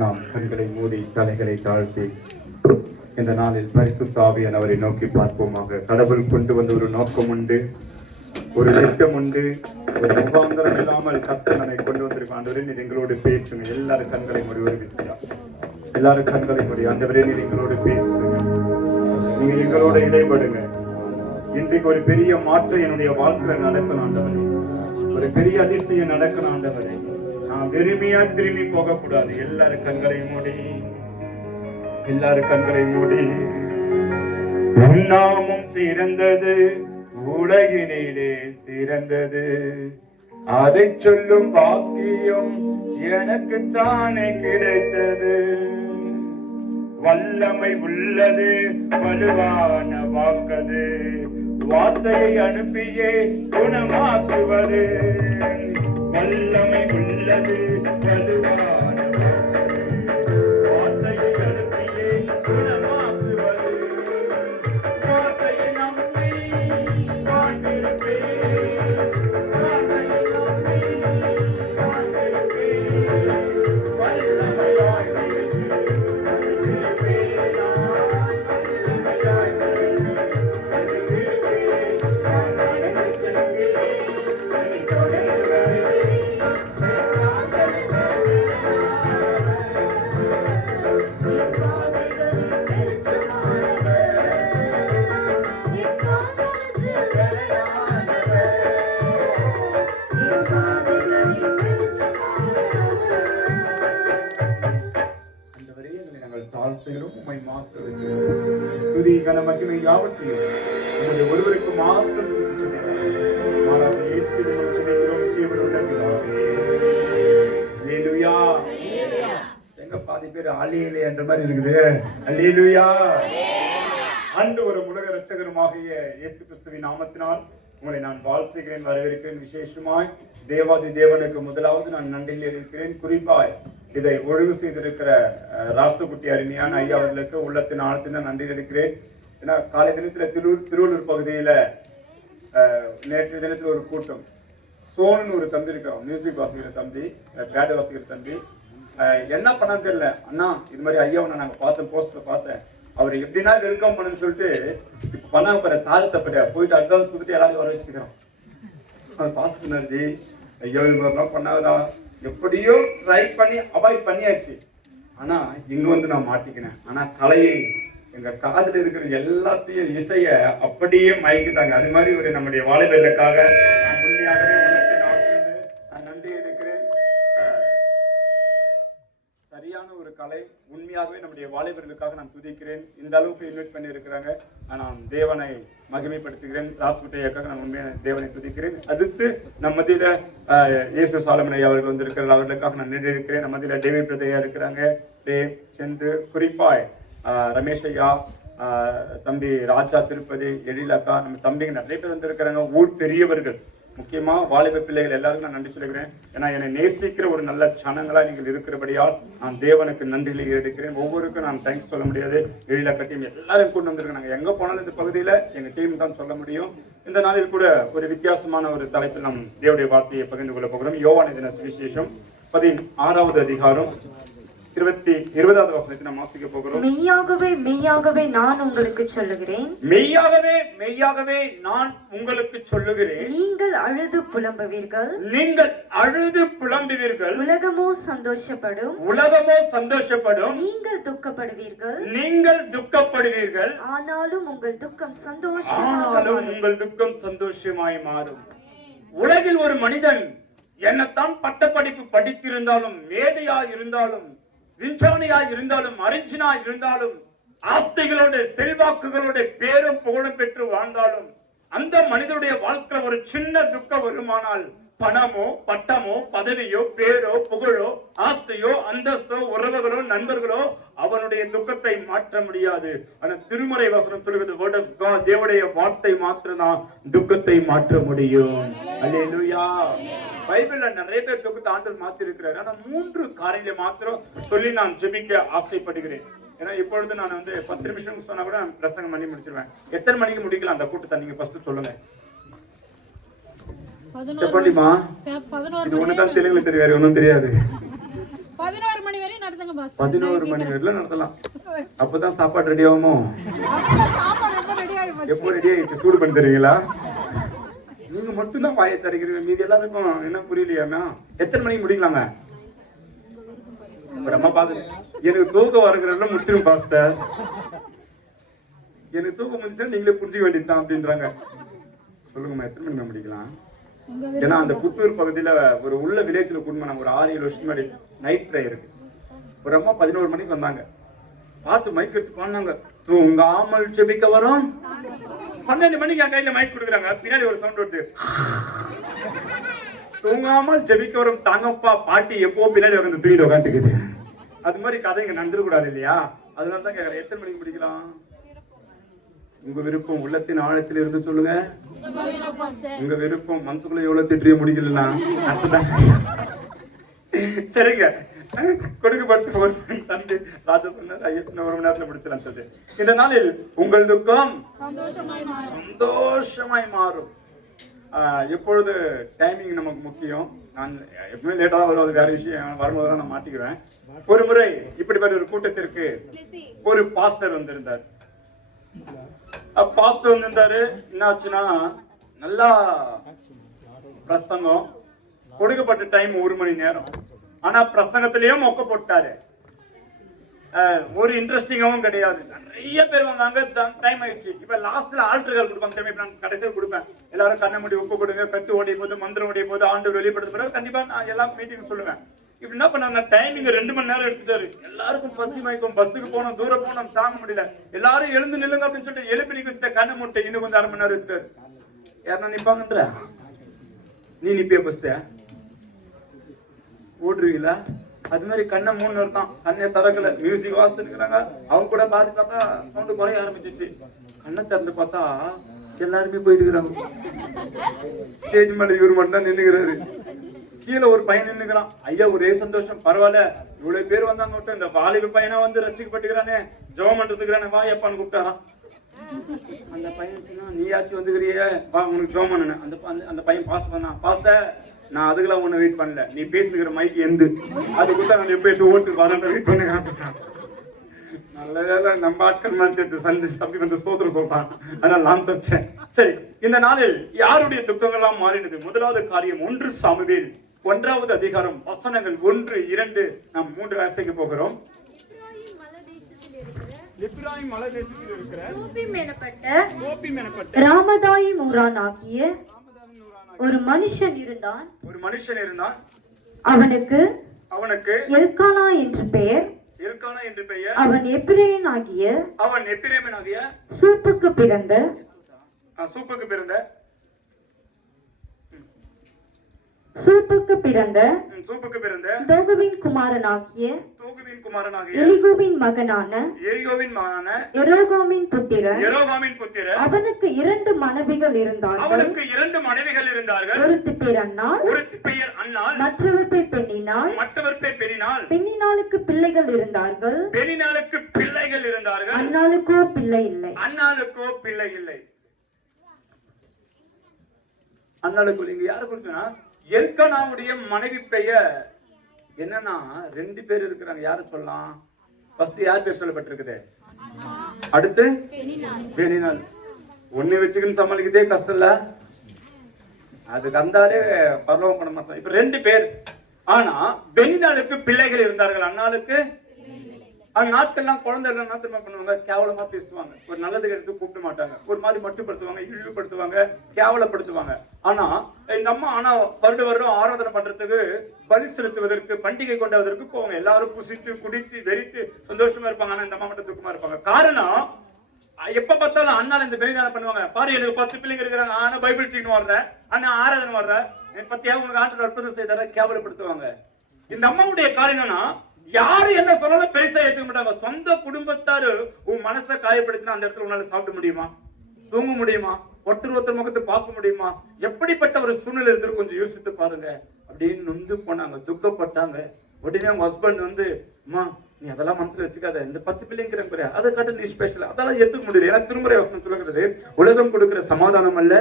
நாம் கண்களை மூடி தலைகளை தாழ்த்தி இந்த நாளில் பரிசுத்த ஆவியானவரை நோக்கி பார்ப்போமாக. கடவுள் கொண்டு வந்த ஒரு நோக்கம் உண்டு, ஒரு திட்டம் உண்டு, ஒரு முகாந்திரம் இல்லாமல் கர்த்தனை கொண்டு வந்திருக்கும். ஆண்டவரே நீர் எங்களோடு பேசுங்க. எல்லாரும் கண்களை மூடி, ஒரு விஷயம் எல்லாரும் கண்களை மூடி. ஆண்டவரே நீர் எங்களோடு பேசுங்க, நீங்க எங்களோட இடைபடுங்க. இன்றைக்கு ஒரு பெரிய மாற்றம் என்னுடைய வாழ்க்கையில நடக்கணும் ஆண்டவரே, ஒரு பெரிய அதிசயம் நடக்கணும் ஆண்டவரே. நான் வெறுமையா திரும்பி போக கூடாது. எல்லாரும் கண்களை மூடி, எல்லாரும் கண்களை மூடி. நாமும் சிறந்தது, உலகினிலே சிறந்தது, அதை சொல்லும் பாக்கியம் எனக்கு தானே கிடைத்தது. வல்லமை உள்ளது, வலுவான வாக்கது, வார்த்தையை அனுப்பியே குணமாக்குவது. வல்லமை உள்ளது, வலுவான வாக்கது, வார்த்தையை அனுப்பியே குணமாக்குவது. வார்த்தையை நம்பி வாழ்ந்திருப்பேன், வார்த்தையை நம்பி வாழ்ந்திருப்பேன். வல்லமையாய் துதி கன மகிமை யாவற்றையும் உங்களுடைய ஒருவருக்கு மாத்திரம் எங்க பாதி பேர் ஆலியிலே என்ற மாதிரி இருக்குது. அல்லேலூயா. அன்று ஒரு உலக இரட்சகருமாகிய இயேசு கிறிஸ்துவின் நாமத்தினால் உங்களை நான் வாழ்த்துகிறேன், வரவேற்கிறேன். விசேஷமாய் தேவாதி தேவனுக்கு முதலாவது நான் நன்றியில் இருக்கிறேன். குறிப்பாய் இதை ஒழுங்கு செய்திருக்கிற ராசகுட்டி அருமையான ஐயா அவர்களுக்கு உள்ளத்தின் ஆழத்தின் நன்றியில் இருக்கிறேன். ஏன்னா காலை தினத்துல திருவள்ளூர் பகுதியில நேற்று தினத்தில் ஒரு கூட்டம், சோனு ஒரு தம்பி இருக்கிறோம், மியூசிக் வாசிக்கிற தம்பி, பேட் வாசிக்கிற தம்பி. என்ன பண்ணான்னு தெரியல, அண்ணா இது மாதிரி ஐயாவை நாங்க பார்த்தேன், போஸ்டர் பார்த்தேன், அவர் எப்படின்னா வெல்கம் பண்ணுன்னு சொல்லிட்டு இப்ப பண்ணாங்க பாரு, தாழ்த்தப்பட்ட போயிட்டு அட்வான்ஸ் கொடுத்துட்டு எல்லாரும் வர வச்சுக்கிறோம். அவர் பாஸ் பண்ணாரு, ஐயா இது மாதிரிலாம் பண்ணாதா, எப்படியோ ட்ரை பண்ணி அவாய்ட் பண்ணியாச்சு. ஆனா இங்க வந்து நான் மாட்டிக்கினேன். ஆனா கலையை, எங்க காதுல இருக்கிற எல்லாத்தையும் இசைய அப்படியே மயக்கிட்டாங்க. அது மாதிரி ஒரு நம்முடைய வாலிபர்களுக்காக உண்மையாகவே நான் நன்றி எடுக்கிறேன். சரியான ஒரு கலை, உண்மையாகவே நம்முடைய வாலிபர்களுக்காக நான் துதிக்கிறேன். இந்த அளவுக்கு இன்வைட் பண்ணி இருக்கிறாங்க, நான் தேவனை மகிமைப்படுத்துகிறேன். ராஸ்குட்டையாக்காக நான் உண்மையான தேவனை துதிக்கிறேன். அடுத்து நம்ம மத்தியில இயேசு சாலமன் ஐயா அவர்கள் வந்திருக்கிறார், அவர்களுக்காக நான் நன்றி இருக்கிறேன். நம்ம மத்தியில தேவி பிரதையா இருக்கிறாங்க, தேவ் செந்து, குறிப்பாய் ரமேஷ் ஐயா, தம்பி ராஜா, திருப்பதி, எழிலக்கா, நம்ம தம்பிங்க நிறைய பேர் வந்திருக்கிறாங்க. ஊர் பெரியவர்கள், முக்கியமா வாலிப பிள்ளைகள் எல்லாருக்கும் நான் நன்றி சொல்லுகிறேன். ஏன்னா என்னை நேசிக்கிற ஒரு நல்ல சனங்களா நீங்கள் இருக்கிறபடியால் நான் தேவனுக்கு நன்றிகளை எடுக்கிறேன். ஒவ்வொருக்கும் நான் தேங்க்ஸ் சொல்ல முடியாது. எழிலக்கா டீம் எல்லாரும் கொண்டு வந்திருக்கேன். நாங்கள் எங்க போனாலும் இந்த பகுதியில எங்க டீம் தான் சொல்ல முடியும். இந்த நாளில் கூட ஒரு வித்தியாசமான ஒரு தலைப்பில் நாம் தேவனுடைய வார்த்தையை பகிர்ந்து கொள்ள போகிறோம். யோவான் எழுதின சுவிசேஷம் 16வது அதிகாரம் 20வது வசனத்தை நாம் வாசிக்க போகிறோம். மெய்யாகவே மெய்யாகவே நான் உங்களுக்கு சொல்லுகிறேன், மெய்யாகவே மெய்யாகவே நான் உங்களுக்கு சொல்லுகிறேன், நீங்கள் அழுது புலம்புவீர்கள், நீங்கள் அழுது புலம்புவீர்கள், உலகமோ சந்தோஷப்படும், உலகமோ சந்தோஷப்படும், நீங்கள் துக்கப்படுவீர்கள், நீங்கள் துக்கப்படுவீர்கள், ஆனாலும் உங்கள் துக்கம் சந்தோஷமாய் மாறும். உலகில் ஒரு மனிதன் என்னத்தான் பட்டப்படிப்பு படித்திருந்தாலும், மேதையா இருந்தாலும், விஞ்ஞானியா இருந்தாலும், அறிஞனா இருந்தாலும், ஆஸ்திகளோட செல்வாக்குகளோட பேரும் புகழும் பெற்று வாழ்ந்தாலும், அந்த மனிதனுடைய வாழ்க்கையில் ஒரு சின்ன துக்கம் வருமானால், பணமோ பட்டமோ பதவியோ பேரோ புகழோ ஆஸ்தியோ அந்தஸ்தோ உறவுகளோ நண்பர்களோ அவனுடைய துக்கத்தை மாற்ற முடியாது. ஆனா திருமறை வசனம் சொல்கிறது, வேர்ட் ஆஃப் காட், தேவனுடைய வார்த்தை மாத்திரம்தான் துக்கத்தை மாற்ற முடியும். அல்லேலூயா. பைபிள்ல நிறைய பேர் துக்கத்தை ஆண்டவர் மாத்தி இருக்கிறார். ஆனா 3 காரியங்களை மாத்திரம் சொல்லி நான் ஜெபிக்க ஆசைப்படுகிறேன். ஏன்னா இப்பொழுது நான் 10 நிமிஷம் சொன்னா கூட நான் பிரசங்கம் பண்ணி முடிச்சிருவேன். எத்தனை மணிக்கு முடிக்கலாம் அந்த கூட்டத்தை நீங்க ஃபர்ஸ்ட் சொல்லுங்க. చెప్పండిమా. ఇది ఉన్నதான் తెలుగులో తెలియదు, வேற ஒண்ணும் தெரியாது. 11 மணி வரை நடத்துங்க 11 மணி வரையில நடத்தலாம். அப்பதான் சாப்பாடு ரெடி ஆகுமோ? எப்போ ரெடி ஆயிடுச்சு? சூடு பண்ணி தருவீங்களா? நீங்க மட்டும் தான் பாய தருகிறீங்க, மீதி எல்லாருக்கும் என்ன புரியலையாமா? எத்தனை மணிக்கு முடிக்கலாங்க? அம்மா பாக்குது, எனக்கு தூக்கம் வருகிறதுல முடிச்சிடும் பாஸ்டர், எனக்கு தூக்கம் முடிச்சுட்டா நீங்களே புரிஞ்சுக்க வேண்டியதுதான் அப்படின்றாங்க. சொல்லுங்கம்மா, எத்தனை மணிக்கு முடிக்கலாம்? ஏன்னா அந்த புத்தூர் பகுதியில ஒரு உள்ள வில்லேஜ்ல கூட்டினாங்க, ஒரு 6-7 வருஷம் முன்னாடி நைட் ப்ரேயருக்கு. ஒரு அம்மா 11 மணிக்கு வந்தாங்க, பார்த்து மைக் எடுத்து பாடினாங்க, தூங்காமல் ஜெபிக்க வரும். 12 மணிக்கு என் கையில மைக் கொடுக்குறாங்க, பின்னாடி ஒரு சவுண்ட் வருது, தூங்காமல் ஜெபிக்க வரும் தாங்கப்பா பாட்டி எப்போ பின்னாடி உட்காந்து தூங்கிட்டு உட்காந்துக்குது. அது மாதிரி கதை இங்க நடந்துடக்கூடாது இல்லையா? அதனால தான் கேட்கறேன், எத்தனை மணிக்கு முடிக்கலாம்? உங்க விருப்பம், உள்ளத்தின் ஆழத்தில் இருந்து சொல்லுங்க. உங்க விருப்பம், மனசுக்குள்ள எவ்வளவு திட்டிய முடிக்கலன்னா சரிங்க. கொடுக்கப்பட்ட ஒரு தந்தை ராஜா சொன்னார், 1 மணி நேரத்துல முடிச்சலாம் சொல்லி. இந்த நாளில் உங்கள் துக்கம் சந்தோஷமாய் மாறும். எப்பொழுது டைமிங் நமக்கு முக்கியம். நான் எப்பவுமே லேட்டா தான் வரும், அது வேற விஷயம். வரும்போது தான் நான் மாட்டிக்குவேன். ஒரு முறை இப்படிப்பட்ட ஒரு கூட்டத்திற்கு ஒரு பாஸ்டர் வந்திருந்தார். பாஸ்டர் வந்திருந்தாரு. என்னாச்சுன்னா, நல்லா பிரசங்கம், கொடுக்கப்பட்ட டைம் 1 மணி நேரம். ஆனா பிரசங்கத்திலயும் மொக்க போட்டாரு. ஒரு இன்ட்ரெஸ்டிங்காவும் கிடையாது. நிறைய பேர் வந்தாங்க, டைம் ஆயிடுச்சு. இப்ப லாஸ்ட்ல ஆல்டர்கள் கொடுப்பாங்க, நான் கடைசியில் கொடுப்பேன். எல்லாரும் கண்ண மூடி உப்பு கொடுங்க, கத்து ஓடிய போது, மந்திரம் ஓடிய போது, ஆண்டு வெளிப்படுத்த பிறகு கண்டிப்பா நான் எல்லாம் மீட்டிங் சொல்லுவேன். இப்படி என்ன பண்ணாங்க, டைமிங் 2 மணி நேரம் எடுத்துட்டாரு. எல்லாருக்கும் பசி மயக்கம், பஸ்ஸுக்கு போனோம், தூரம் போனோம், தாங்க முடியல. எல்லாரும் எழுந்து நில்லுங்க அப்படின்னு சொல்லிட்டு எழுப்பி நிக்க வச்சுட்ட, கண்ணை மூட்டை இன்னும் கொஞ்சம் 1/2 மணி நேரம் எடுத்துட்டாரு. யாருன்னா நிப்பாங்கன்ற, நீ நிப்பிய பஸ்ட ஓடுறீங்களா? அது மாதிரி கண்ணை 3 நேரம் தான், கண்ணை திறக்கல, மியூசிக் வாசித்து இருக்கிறாங்க. அவங்க கூட பார்த்து பார்த்தா சவுண்டு குறைய ஆரம்பிச்சிச்சு. கண்ணை திறந்து பார்த்தா எல்லாருமே போயிட்டு இருக்கிறாங்க. ஸ்டேஜ் மேல இவர் மட்டும் தான் நின்னுக்கிறாரு. கீழே ஒரு பையன் நின்னுக்கிறான். ஐயா ஒரே சந்தோஷம், பரவாயில்ல இவ்வளவு பேர் வந்தாங்க விட்டு இந்த வாலிப பையனா வந்து ரசிக்கப்பட்டுக்கிறானே, ஜெபம் பண்றதுக்குறானே, வா எப்பான்னு கூப்பிட்டாராம். அந்த பையன் சொன்னா, நீயாச்சும் வந்துக்கிறியே, வா உனக்கு ஜெபம் பண்ணு. அந்த பையன் பாஸ் பண்ணா, பாஸ்டர் நான் அதுக்கெல்லாம் ஒண்ணு வெயிட் பண்ணல, நீ பேசிக்கிற மைக்கு எந்து அது கொடுத்தா நான் எப்ப எடுத்து ஓட்டு வரேன் வெயிட் பண்ணி காட்டுட்டான். நல்ல நம்ம ஆட்கள் மாதிரி சந்தி தம்பி வந்து சோதர சொல்றான், அதனால நான் தச்சேன். சரி, இந்த நாளில் யாருடைய துக்கங்கள்லாம் மாறினது? முதலாவது காரியம் 1 சாமுவேல் 1வது அதிகாரம் வசனங்கள் 1-2 நாம் 3 வாசிக்க போகிறோம். எப்பிராயீம் மலை தேசத்தில் இருக்கிற சோப்பீம் எனப்பட்ட ராமதாயீம் ஊரானாகிய ஒரு மனுஷன் இருந்தான். அவனுக்கு எல்கானா என்று பெயர். அவன் எப்பிரேயனாகிய சூப்புக்கு பிறந்த தோகுவின் குமாரனாகிய எலிகூவின் மகனான எரோகாமின் புத்திரன். அவனுக்கு 2 மனைவிகள் இருந்தார்கள். ஒருத்தி பேர் அன்னாள், மற்றவர் பேர் பெண்ணினாள். பெண்ணினாளுக்கு பிள்ளைகள் இருந்தார்கள். அன்னாளுக்கோ பிள்ளை இல்லை. அன்னாளுக்கு இங்க யாரு கொடுத்தா? எல்கானாவுடைய மனைவி பெயர் என்னன்னா 2 பேர் இருக்கிறாங்க. யாரு சொல்லலாம்? ஃபர்ஸ்ட் யார் பேர் சொல்லப்பட்டிருக்குது? அடுத்து பெனினாள். ஒண்ணு வச்சுக்கின்னு சமாளிக்கிறதே கஷ்டம் இல்ல, அதுக்கு வந்தாலே பரலோகம் பண்ண மாட்டோம். இப்ப 2 பேர். ஆனா பெனினாளுக்கு பிள்ளைகள் இருந்தார்கள், அன்னாளுக்கு அந்த நாட்கள்லாம் குழந்தைகள் என்ன பண்ணுவாங்க? கேவலமா பேசுவாங்க, ஒரு நல்லதுக்கு எடுத்து கூப்பிட மாட்டாங்க, ஒரு மாதிரி மட்டுப்படுத்துவாங்க, இழிவுபடுத்துவாங்க, கேவலப்படுத்துவாங்க. ஆனா இந்த அம்மா வருடம் ஆராதனை பண்றதுக்கு, பலி செலுத்துவதற்கு, பண்டிகை கொண்டாவதற்கு போவாங்க. எல்லாரும் புசித்து குடித்து வெறித்து சந்தோஷமா இருப்பாங்க. ஆனா இந்த அம்மா மட்டும் துக்கமா இருப்பாங்க. காரணம், எப்ப பார்த்தாலும் அண்ணால இந்த பெரிய பண்ணுவாங்க. பாரு, எனக்கு 10 பிள்ளைங்க இருக்கிறாங்க, ஆனா பைபிள் தூக்கின்னு வர்றேன், ஆனா ஆராதனை வர்றேன், பத்தியா உனக்கு ஆண்டு அற்புதம் செய்தார, கேவலப்படுத்துவாங்க. இந்த அம்மாவுடைய காரணம்னா, யாரு என்ன சொன்னாலும் பெருசா ஏற்றுக்க மாட்டாங்க. சொந்த குடும்பத்தாரு உன் மனசை காயப்படுத்தினா அந்த இடத்துல உன்னால சாப்பிட முடியுமா? தூங்க முடியுமா? ஒருத்தர் முகத்தை பார்க்க முடியுமா? எப்படிப்பட்ட ஒரு சூழ்நிலை இருந்து கொஞ்சம் யோசித்து பாருங்க. அப்படின்னு நொந்து போனாங்க, துக்கப்பட்டாங்க. உடனே அவங்க ஹஸ்பண்ட் வந்து, அம்மா நீ அதெல்லாம் மனசுல வச்சுக்காத, இந்த 10 பிள்ளைங்கிற அதை காட்ட நீ ஸ்பெஷல், அதெல்லாம் ஏத்துக்க முடியல. ஏன்னா திருமுறை வசனம் சொல்லுகிறது, உலகம் கொடுக்கிற சமாதானம் அல்ல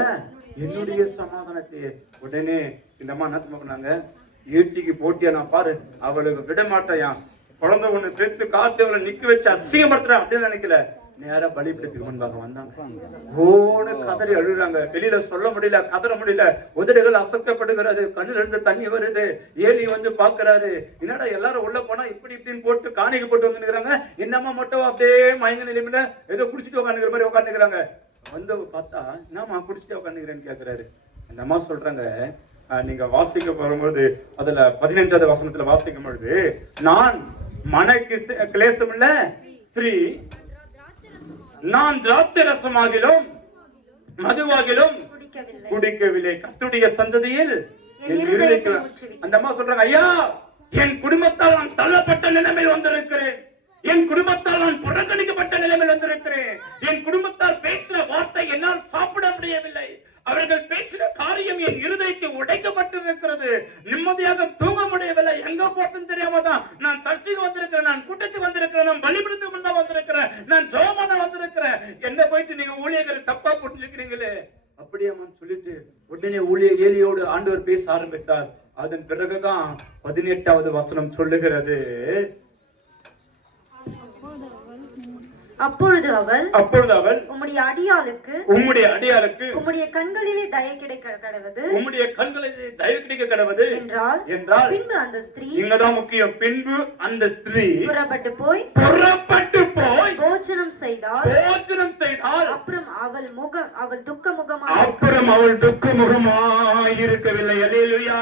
என்னுடைய சமாதானத்தையே. உடனே இந்த அம்மா என்ன பண்ணாங்க? ஈட்டிக்கு போட்டியா நான் பாரு, அவளுக்கு விட மாட்டேன், குழந்தை ஒண்ணு பெத்து காத்து நிக்க வச்சு அசிங்கப்படுத்துற அப்படின்னு நினைக்கல. நேரா பலிபீடத்துக்கு முன்பாக வந்தாங்க. ஓட கதறி அழுறாங்க. வெளியில சொல்ல முடியல, கதற முடியல. உதடுகள் அசைக்கப்படுகிறது, கண்ணில இருந்து தண்ணி வருது. ஏலி வந்து பாக்குறாரு, என்னடா எல்லாரும் உள்ள போனா இப்படி இப்படின்னு போட்டு காணிக்கு போட்டு வந்துருக்காங்க, என்னம்மா மட்டும் அப்படியே மயங்க நிலைமையில ஏதோ குடிச்சிட்டு உட்காந்துக்கிற மாதிரி உட்காந்துக்கிறாங்க. வந்து பார்த்தா என்னம்மா குடிச்சிட்டு உட்காந்துக்கிறேன்னு கேக்குறாரு. அந்த அம்மா சொல்றாங்க, நீங்க வாசிக்க வரும்போது அதுல 15வது வசனத்துல வாசிக்கும் பொழுது, நான் மன கிளேசம் இல்ல ஸ்திரீ, நான் திராட்சை ரசமாகிலும் மதுவாகிலும் குடிக்கவில்லை, கர்த்தருடைய சந்ததியில் அந்த அம்மா சொல்றாங்க, ஐயா என் குடும்பத்தால் நான் தள்ளப்பட்ட நிலைமையில் வந்திருக்கிறேன், என் குடும்பத்தால் நான் புறக்கணிக்கப்பட்ட நிலைமையில் வந்திருக்கிறேன், என் குடும்பத்தால் பேசின வார்த்தை என்னால் சாப்பிட முடியவில்லை, அவர்கள் பேசின காரியம் என் இருதயத்தை உடைக்கப்பட்டிருக்கிறது, நிம்மதியாக தூங்க முடியவில்லை, எங்க போட்டுன்னு தெரியாம தான் நான் சர்ச்சைக்கு வந்திருக்கிறேன், நான் கூட்டத்துக்கு வந்திருக்கிறேன், நான் பலிபீடத்துக்கு முன்ன வந்திருக்கிறேன், நான் ஜெபமான வந்திருக்கிறேன், என்ன போயிட்டு நீங்க ஊழியர்கள் தப்பா போட்டுருக்கிறீங்களே அப்படியாம சொல்லிட்டு உடனே ஏலியோடு ஆண்டவர் பேச ஆரம்பித்தார். அதன் பிறகுதான் 18வது வசனம் சொல்லுகிறது, அப்பொழுது அவள் உம்முடைய அடியாளுக்கு உம்முடைய கண்களிலே தயை கிடைக்க கடவது, உம்முடைய கண்களிலே தயை கிடைக்க கடவது என்றால் பின்பு அந்த ஸ்திரீ, இங்கதான் முக்கியம், பின்பு அந்த ஸ்திரீ புறப்பட்டு போய் போஜனம் செய்தால் அப்புறம் அவள் துக்க முகமாய் இருக்கவில்லை. அல்லேலூயா.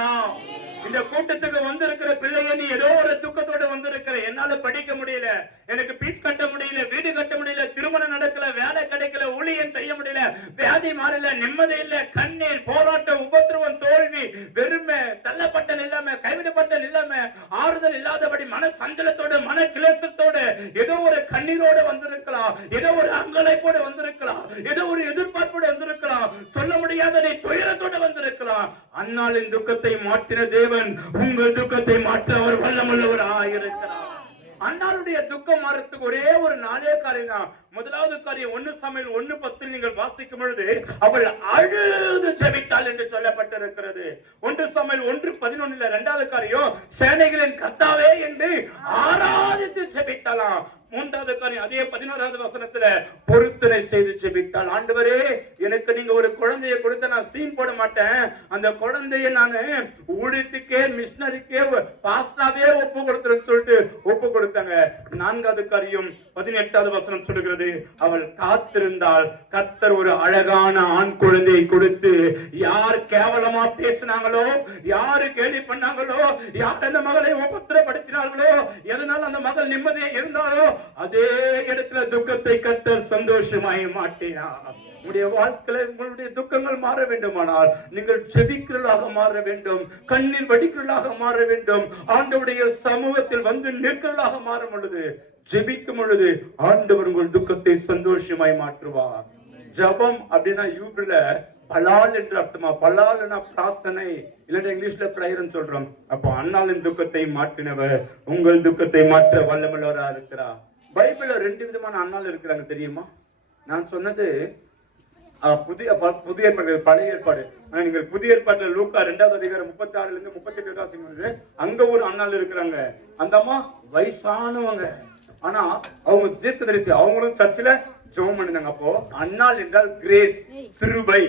இந்த கூட்டத்துக்கு வந்திருக்கிற பிள்ளைய நீ ஏதோ ஒரு துக்கத்தோட வந்திருக்கிற, என்னால படிக்க முடியல, எனக்கு பீஸ் கட்ட முடியல, வீடு கட்ட முடியல, திருமணம் நடக்கல, வேலை கிடைக்கல, ஊழியம் செய்ய முடியல, வியாதி மாறல, நிம்மதி இல்ல, கண்ணீர், போராட்டம், உபத்திரவம், தோல்வி, வெறுமை, தள்ளப்பட்ட நிலைமை, கைவிடப்பட்ட நிலைமை, ஆறுதல் இல்லாதபடி மன சஞ்சலத்தோட, மன கிளேசத்தோட, ஏதோ ஒரு கண்ணீரோட வந்திருக்கலாம், ஏதோ ஒரு அங்கலைப்போட வந்திருக்கலாம், ஏதோ ஒரு எதிர்பார்ப்போட வந்திருக்கலாம், சொல்ல முடியாத துயரத்தோட வந்திருக்கலாம். அன்னாளின் துக்கத்தை மாற்றின தேவன் உங்கள் துக்கத்தை மாற்ற அவர் வல்லமுள்ளவராய் இருக்கிறார். அன்னாருடைய துக்கம் மாறத்துக்கு ஒரே ஒரு 4 காரியம் தான். முதலாவது காரியம் 1 சாமுவேல் 1:10 நீங்கள் வாசிக்கும் பொழுது அவள் அழுது ஜெபித்தாள் என்று சொல்லப்பட்டிருக்கிறது. 1 சாமுவேல் 1:11 இரண்டாவது காரியம் சேனைகளின் கர்த்தாவே என்று ஆராதித்து ஜெபித்தாளாம். 3வது காரியம் அதே 11வது வசனத்துல பொருத்தனை செய்து ஜெபித்தாள். ஆண்டவரே, எனக்கு நீங்க ஒரு குழந்தையை கொடுத்த நான் சீன் போட மாட்டேன், அந்த குழந்தையை நானு ஊழியத்துக்கே மிஷனரிக்கே பாஸ்டாவே ஒப்பு கொடுத்துறேன்னு சொல்லிட்டு ஒப்பு கொடுத்தாங்க. 4வது காரியம் 18வது வசனம் சொல்லுகிறது, அவள் காத்திருந்தாள். கர்த்தர் ஒரு அழகான ஆண் குழந்தையை கொடுத்து, யார் கேவலமா பேசினாங்களோ, யாரு கேலி பண்ணாங்களோ, யார் அந்த மகளை உபத்திரப்படுத்தினார்களோ, எதனால அந்த மகள் நிம்மதியை இருந்தாலோ அதே இடத்துல துக்கத்தை கர்த்தர் சந்தோஷமாய் மாட்டினார். உங்களுடைய வாழ்க்கையில உங்களுடைய துக்கங்கள் மாற வேண்டுமானால் நீங்கள் ஜெபிக்கிறவர்களாக மாற வேண்டும், கண்ணீர் வடிக்கிறவர்களாக மாற வேண்டும், ஆண்டவருடைய சமூகத்தில் வந்து நிற்கிறவர்களாக மாறும் பொழுது, ஜெபிக்கும் பொழுது ஆண்டவர் உங்கள் துக்கத்தை சந்தோஷமாய் மாற்றுவார். ஜபம் அப்படின்னா யூப்ரில பலால் என்று அர்த்தமா, பலால்னா பிரார்த்தனை, இல்லைன்னா இங்கிலீஷ்ல பிரேயர்னு சொல்றோம். அப்போ அன்னாளின் துக்கத்தை மாற்றினவர் உங்கள் துக்கத்தை மாற்ற வல்லமுள்ளவரா இருக்கிறார். பைபிள்ல 2 விதமான அன்னாள் இருக்கிறாங்க தெரியுமா? நான் சொன்னது புதிய ஏற்பாடு, பழைய ஏற்பாடு. நீங்கள் புதிய ஏற்பாட்டுல லூக்கா 2வது அதிகாரம் 36 38 வாசிக்கும்போது அங்க ஒரு அன்னாள் இருக்கிறாங்க. அந்த அம்மா வயசானவங்க, ஆனா அவங்க தீர்க்கதரிசி, அவங்களும் சர்ச்சில் ஜெபம் பண்ணினாங்க. அப்போ அன்னாள் என்றால் கிரேஸ், கிருபை,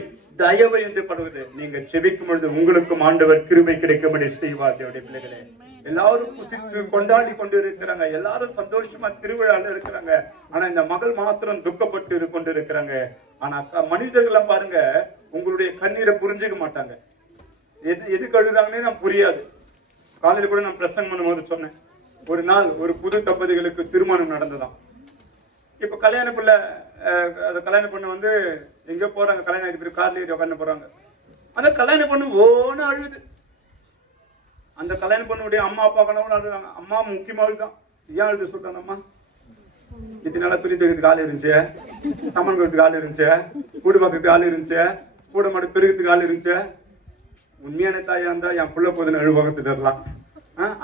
தயவு என்று படுவது. நீங்க ஜெபிக்கும் பொழுது உங்களுக்கும் ஆண்டவர் கிருபை கிடைக்கும்படி செய்வார். தேவனுடைய பிள்ளைகளே, எல்லாரும் புசித்து கொண்டாடி கொண்டு இருக்கிறாங்க, எல்லாரும் சந்தோஷமா திருவிழால இருக்கிறாங்க. ஆனா இந்த மகள் மாத்திரம் துக்கப்பட்டு கொண்டு இருக்கிறாங்க. ஆனா மனிதர்களை பாருங்க, உங்களுடைய கண்ணீரை புரிஞ்சுக்க மாட்டாங்க. எதுக்கு அழுதாங்கன்னே நான் புரியாது. காலையில கூட நான் பிரசங்கம் பண்ணும்போது சொன்னேன், ஒரு நாள் ஒரு புது தம்பதிகளுக்கு திருமணம் நடந்ததாம். இப்ப கல்யாண பொண்ணு வந்து எங்க போறாங்க, கல்யாணம் ஆகிட்டு கார்ல ஏறி உட்காந்து போறாங்க. அந்த கல்யாண பொண்ணு ஓன அழுது. அந்த கல்யாண பொண்ணுடைய அம்மா அப்பா கணவன் அழுதாங்க. அம்மா முக்கியமா அழுதான். ஏன் அழுது சொல்றாங்க, அம்மா இத்தனை நாளா துணி தைக்கிறதுக்கு ஆள் இருந்துச்சு, சமன் கொடுத்துக்கு ஆள் இருந்துச்சு, கூடு பார்க்கறதுக்கு ஆள் இருந்துச்சு, கூட மாட்டு பெருகிறதுக்கு ஆள் இருந்துச்சு, உண்மையான தாயா இருந்தா என் புள்ள போதுன்னு அழுவகத்து தரலாம்.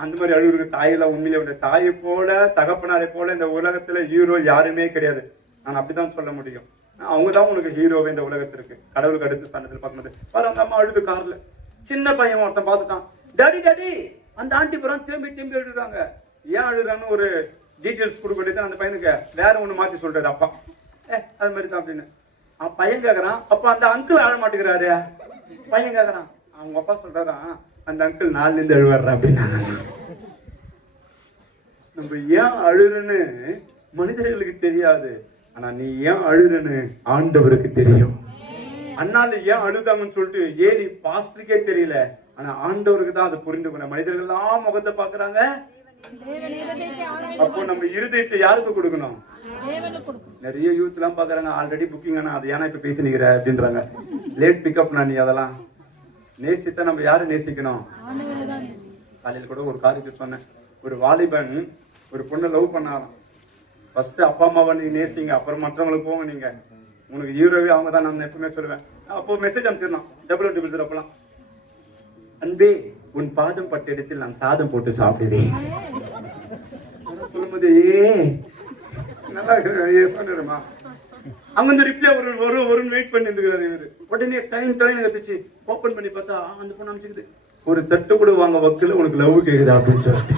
அந்த மாதிரி அழுகுற தாயெல்லாம் உண்மையில தாயை போல தகப்பனாரை போல இந்த உலகத்துல ஹீரோ யாருமே கிடையாது. நான் அப்படிதான் சொல்ல முடியும். அவங்கதான் உனக்கு ஹீரோவே இந்த உலகத்திற்கு. கடவுளுக்கு அடுத்த ஸ்தானத்தில் பார்க்கும்போது பாரு, அந்த அம்மா அழுது கார்ல. சின்ன பையன் ஒருத்தன் பார்த்துட்டான், டாடி டாடி, அந்த ஆண்டி புறம் திரும்பி எழுதுறாங்க. ஏன் அழுறான்னு ஒரு டீட்டெயில்ஸ் கொடுக்க வேண்டியது அந்த பையனுக்கு வேற ஒண்ணு மாத்தி சொல்றாரு அப்பா. அது மாதிரி தான் அப்படின்னு பையன் கேக்குறான். அப்ப அந்த அங்கிள் அழ மாட்டேங்கிறாரு. பையன் கேக்குறான். அவங்க அப்பா சொல்றாராம், அந்த அங்கிள் 4ல இருந்து அழுவாரு அப்படின்னாங்க. நம்ம ஏன் அழுறன்னு மனிதர்களுக்கு தெரியாது, ஆனா நீ ஏன் அழுறன்னு ஆண்டவருக்கு தெரியும். அண்ணால ஏன் அழுதாங்கன்னு சொல்லிட்டு ஏன் பாஸ்டருக்கே தெரியல, ஆனா ஆண்டவருக்கு தான் அதை புரிந்துக்கணும். மனிதர்கள் எல்லாம் முகத்தை பாக்குறாங்க. அப்போ நம்ம இருதயத்தை யாருக்கு கொடுக்கணும்? நிறைய யூத் எல்லாம் பாக்குறாங்க, ஆல்ரெடி புக்கிங் ஆனா அது ஏன்னா இப்ப பேசி நிக்கிற அப்படின்றாங்க. லேட் பிக்கப் நீ அதெல்லாம் நேசித்தா நம்ம யாரு நேசிக்கணும்? காலையில் கூட ஒரு காரியத்தை சொன்னேன். ஒரு வாலிபன் ஒரு பொண்ணை லவ் பண்ணாராம். ஃபர்ஸ்ட் அப்பா அம்மாவை நீ நேசிங்க, அப்புறம் மற்றவங்களுக்கு போங்க. நீங்க உனக்கு ஹீரோவே அவங்க தான் நான் எப்பவுமே சொல்லுவேன். அப்போ மெசேஜ் அனுப்பிச்சிடலாம் 0000 அப்பெல்லாம். அன்பே உன் பாதம் பட்ட இடத்தில் நான் சாதம் போட்டு சாப்பிடுவேன் சொல்லும்போது நல்லா சொன்னிருமா. அங்க வந்து ரிப்ளை ஒரு வெயிட் பண்ணி இருந்துக்கிறாரு இவரு. உடனே டைம் எடுத்துச்சு ஓபன் பண்ணி பார்த்தா அந்த பொண்ணு அனுப்பிச்சுக்குது, ஒரு தட்டு கூட வாங்க வக்கீல உனக்கு லவ் கேக்குதா அப்படின்னு சொல்லிட்டு.